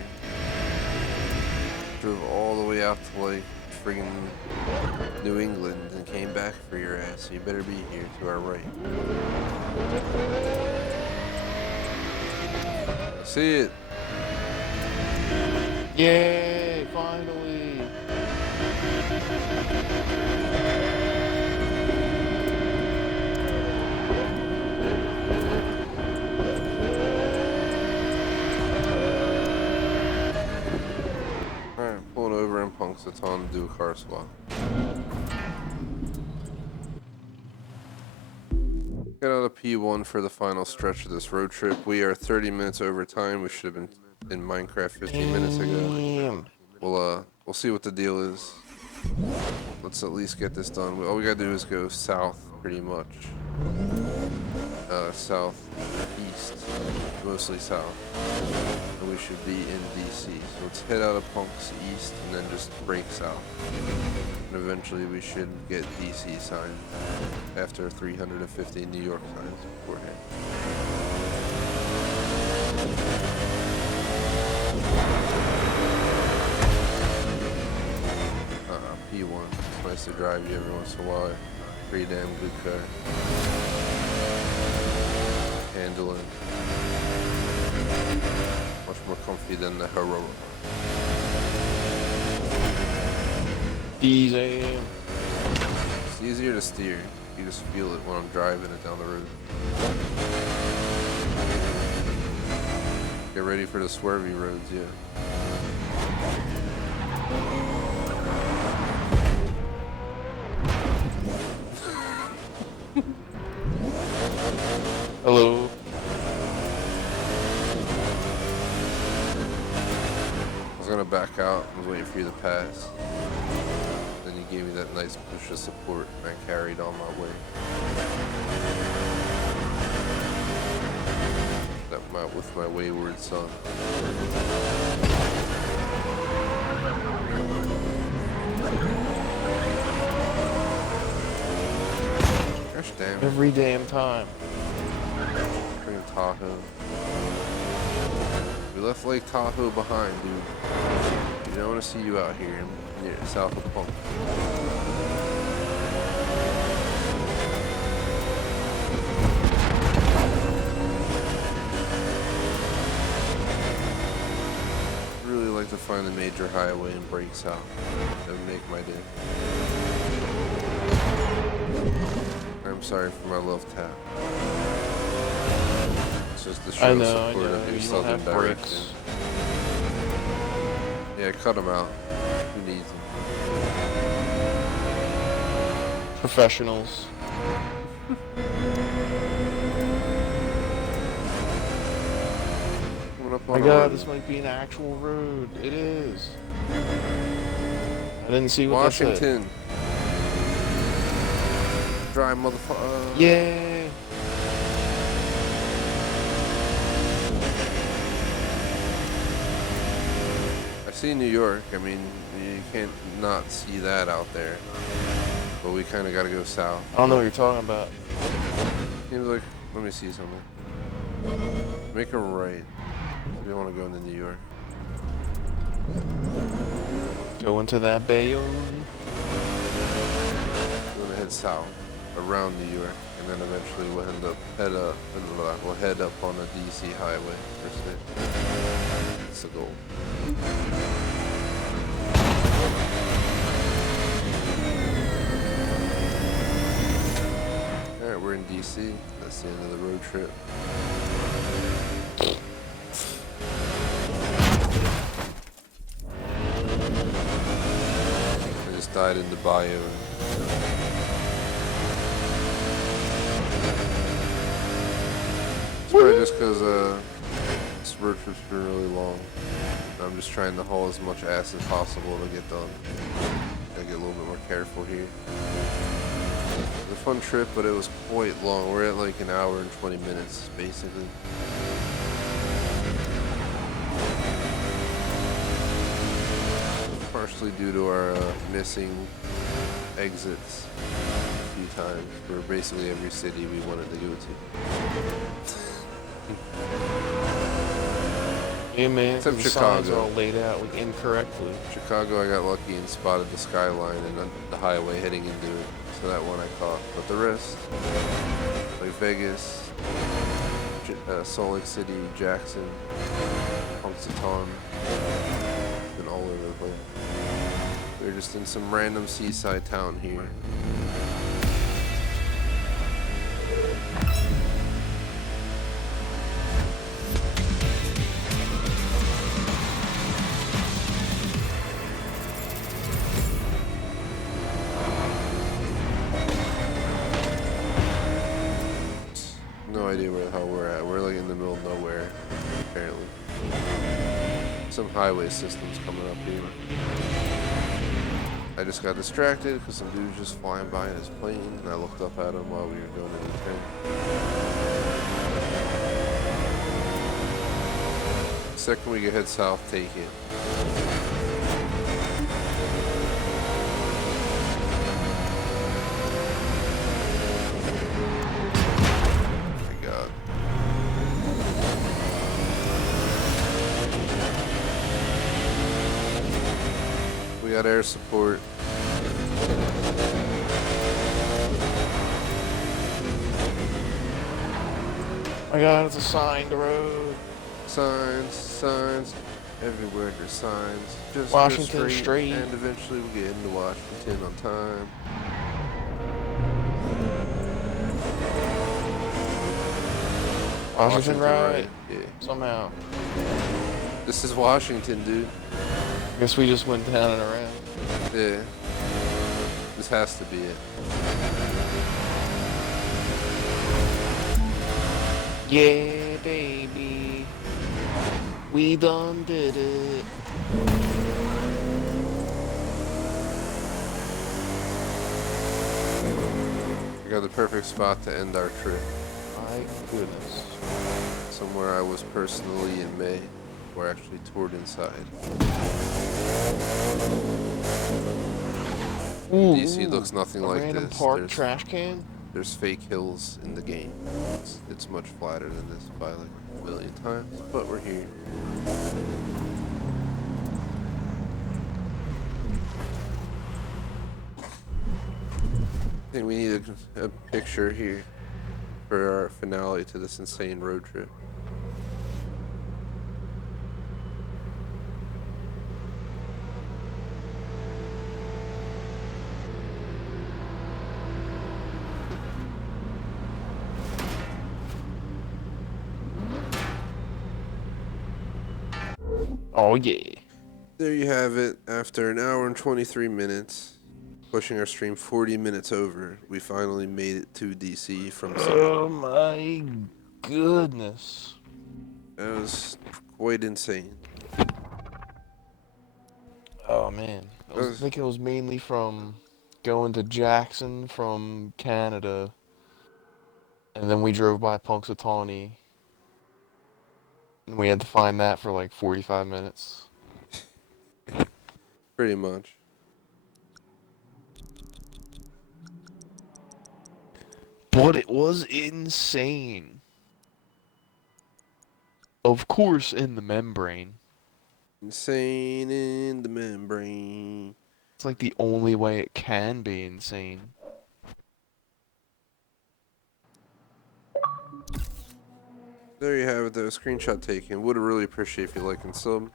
drove all the way out to like friggin' New England and came back for your ass. So you better be here to our right. I see it. Yay! Finally. Alright, pulling over in Punxsutawn to do a car swap. Get out of P1 for the final stretch of this road trip. We are 30 minutes over time. We should have been in Minecraft 15 minutes ago. Damn. We'll see what the deal is. Let's at least get this done. All we gotta do is go south, pretty much. South, east, mostly south. And we should be in DC. So let's head out of Punks east and then just break south. And eventually we should get DC signs after 350 New York signs beforehand. P1. It's nice to drive you every once in a while. Pretty damn good car. Handling. Much more comfy than the Heroic. Easy. It's easier to steer. You just feel it when I'm driving it down the road. Get ready for the swervy roads, yeah. Hello. I was gonna back out and wait for you to pass. Then you gave me that nice push of support and I carried on my way. With my wayward son. Gosh damn it. Every damn time. Freaking Tahoe. We left Lake Tahoe behind, dude. You don't want to see you out here near south of Punk. Really like to find a major highway and break south. That would make my day. I'm sorry for my love tap. It's just the show support of your you don't southern have direction. brakes. Yeah, cut them out. Who needs them? Professionals. Coming up Oh on my a god, road. this might be an actual road. It is. I didn't see what Washington. Dry motherfucker. that said. Yeah. I see New York. I mean, you can't not see that out there. But we kind of got to go south. I don't know what you're talking about. Seems like, let me see something. Make a right. We don't want to go into New York. Go into that bay. We're gonna head south around New York, and then eventually we'll head up on the DC highway per se. That's the goal. All right, we're in DC. That's the end of the road trip. I just died in the bayou. It's probably just because this road trip's been really long. I'm just trying to haul as much ass as possible to get done. Gotta get a little bit more careful here. It was a fun trip, but it was quite long. We're at like an hour and 20 minutes, basically. Partially due to our missing exits a few times for basically every city we wanted to go to. Yeah, man, Except 'cause the signs are all Chicago. laid out like incorrectly. Chicago, I got lucky and spotted the skyline and the highway heading into it. So that one I caught. But the rest, like Vegas, Salt Lake City, Jackson, Punxsutawn, been all over the place. We're just in some random seaside town here. No idea where the hell we're at. We're like in the middle of nowhere, apparently. Some highway system's coming up here. I just got distracted because some dude was just flying by in his plane, and I looked up at him while we were going in the train. Second we head south, take it. We got air support. My God, it's a signed road. Signs. Everywhere there's signs. Just Washington go straight. and eventually we'll get into Washington on time. Washington right. Yeah. Somehow. This is Washington, dude. Guess we just went down and around. Yeah. This has to be it. Yeah, baby. We done did it. We got the perfect spot to end our trip. My goodness. Somewhere I was personally in May. We're actually toured inside. Ooh, DC looks nothing a like random this. parked trash can? There's fake hills in the game. It's much flatter than this by like a million times, but we're here. I think we need a picture here for our finale to this insane road trip. Oh yeah. There you have it. After an hour and 23 minutes, pushing our stream 40 minutes over, we finally made it to DC from Oh my goodness. That was quite insane. Oh man. I think it was mainly from going to Jackson from Canada. And then we drove by Punxsutawney. And we had to find that for like 45 minutes. Pretty much. But it was insane. Of course, in the membrane. Insane in the membrane. It's like the only way it can be insane. There you have it, though. Screenshot taken. Would really appreciate if you like and sub.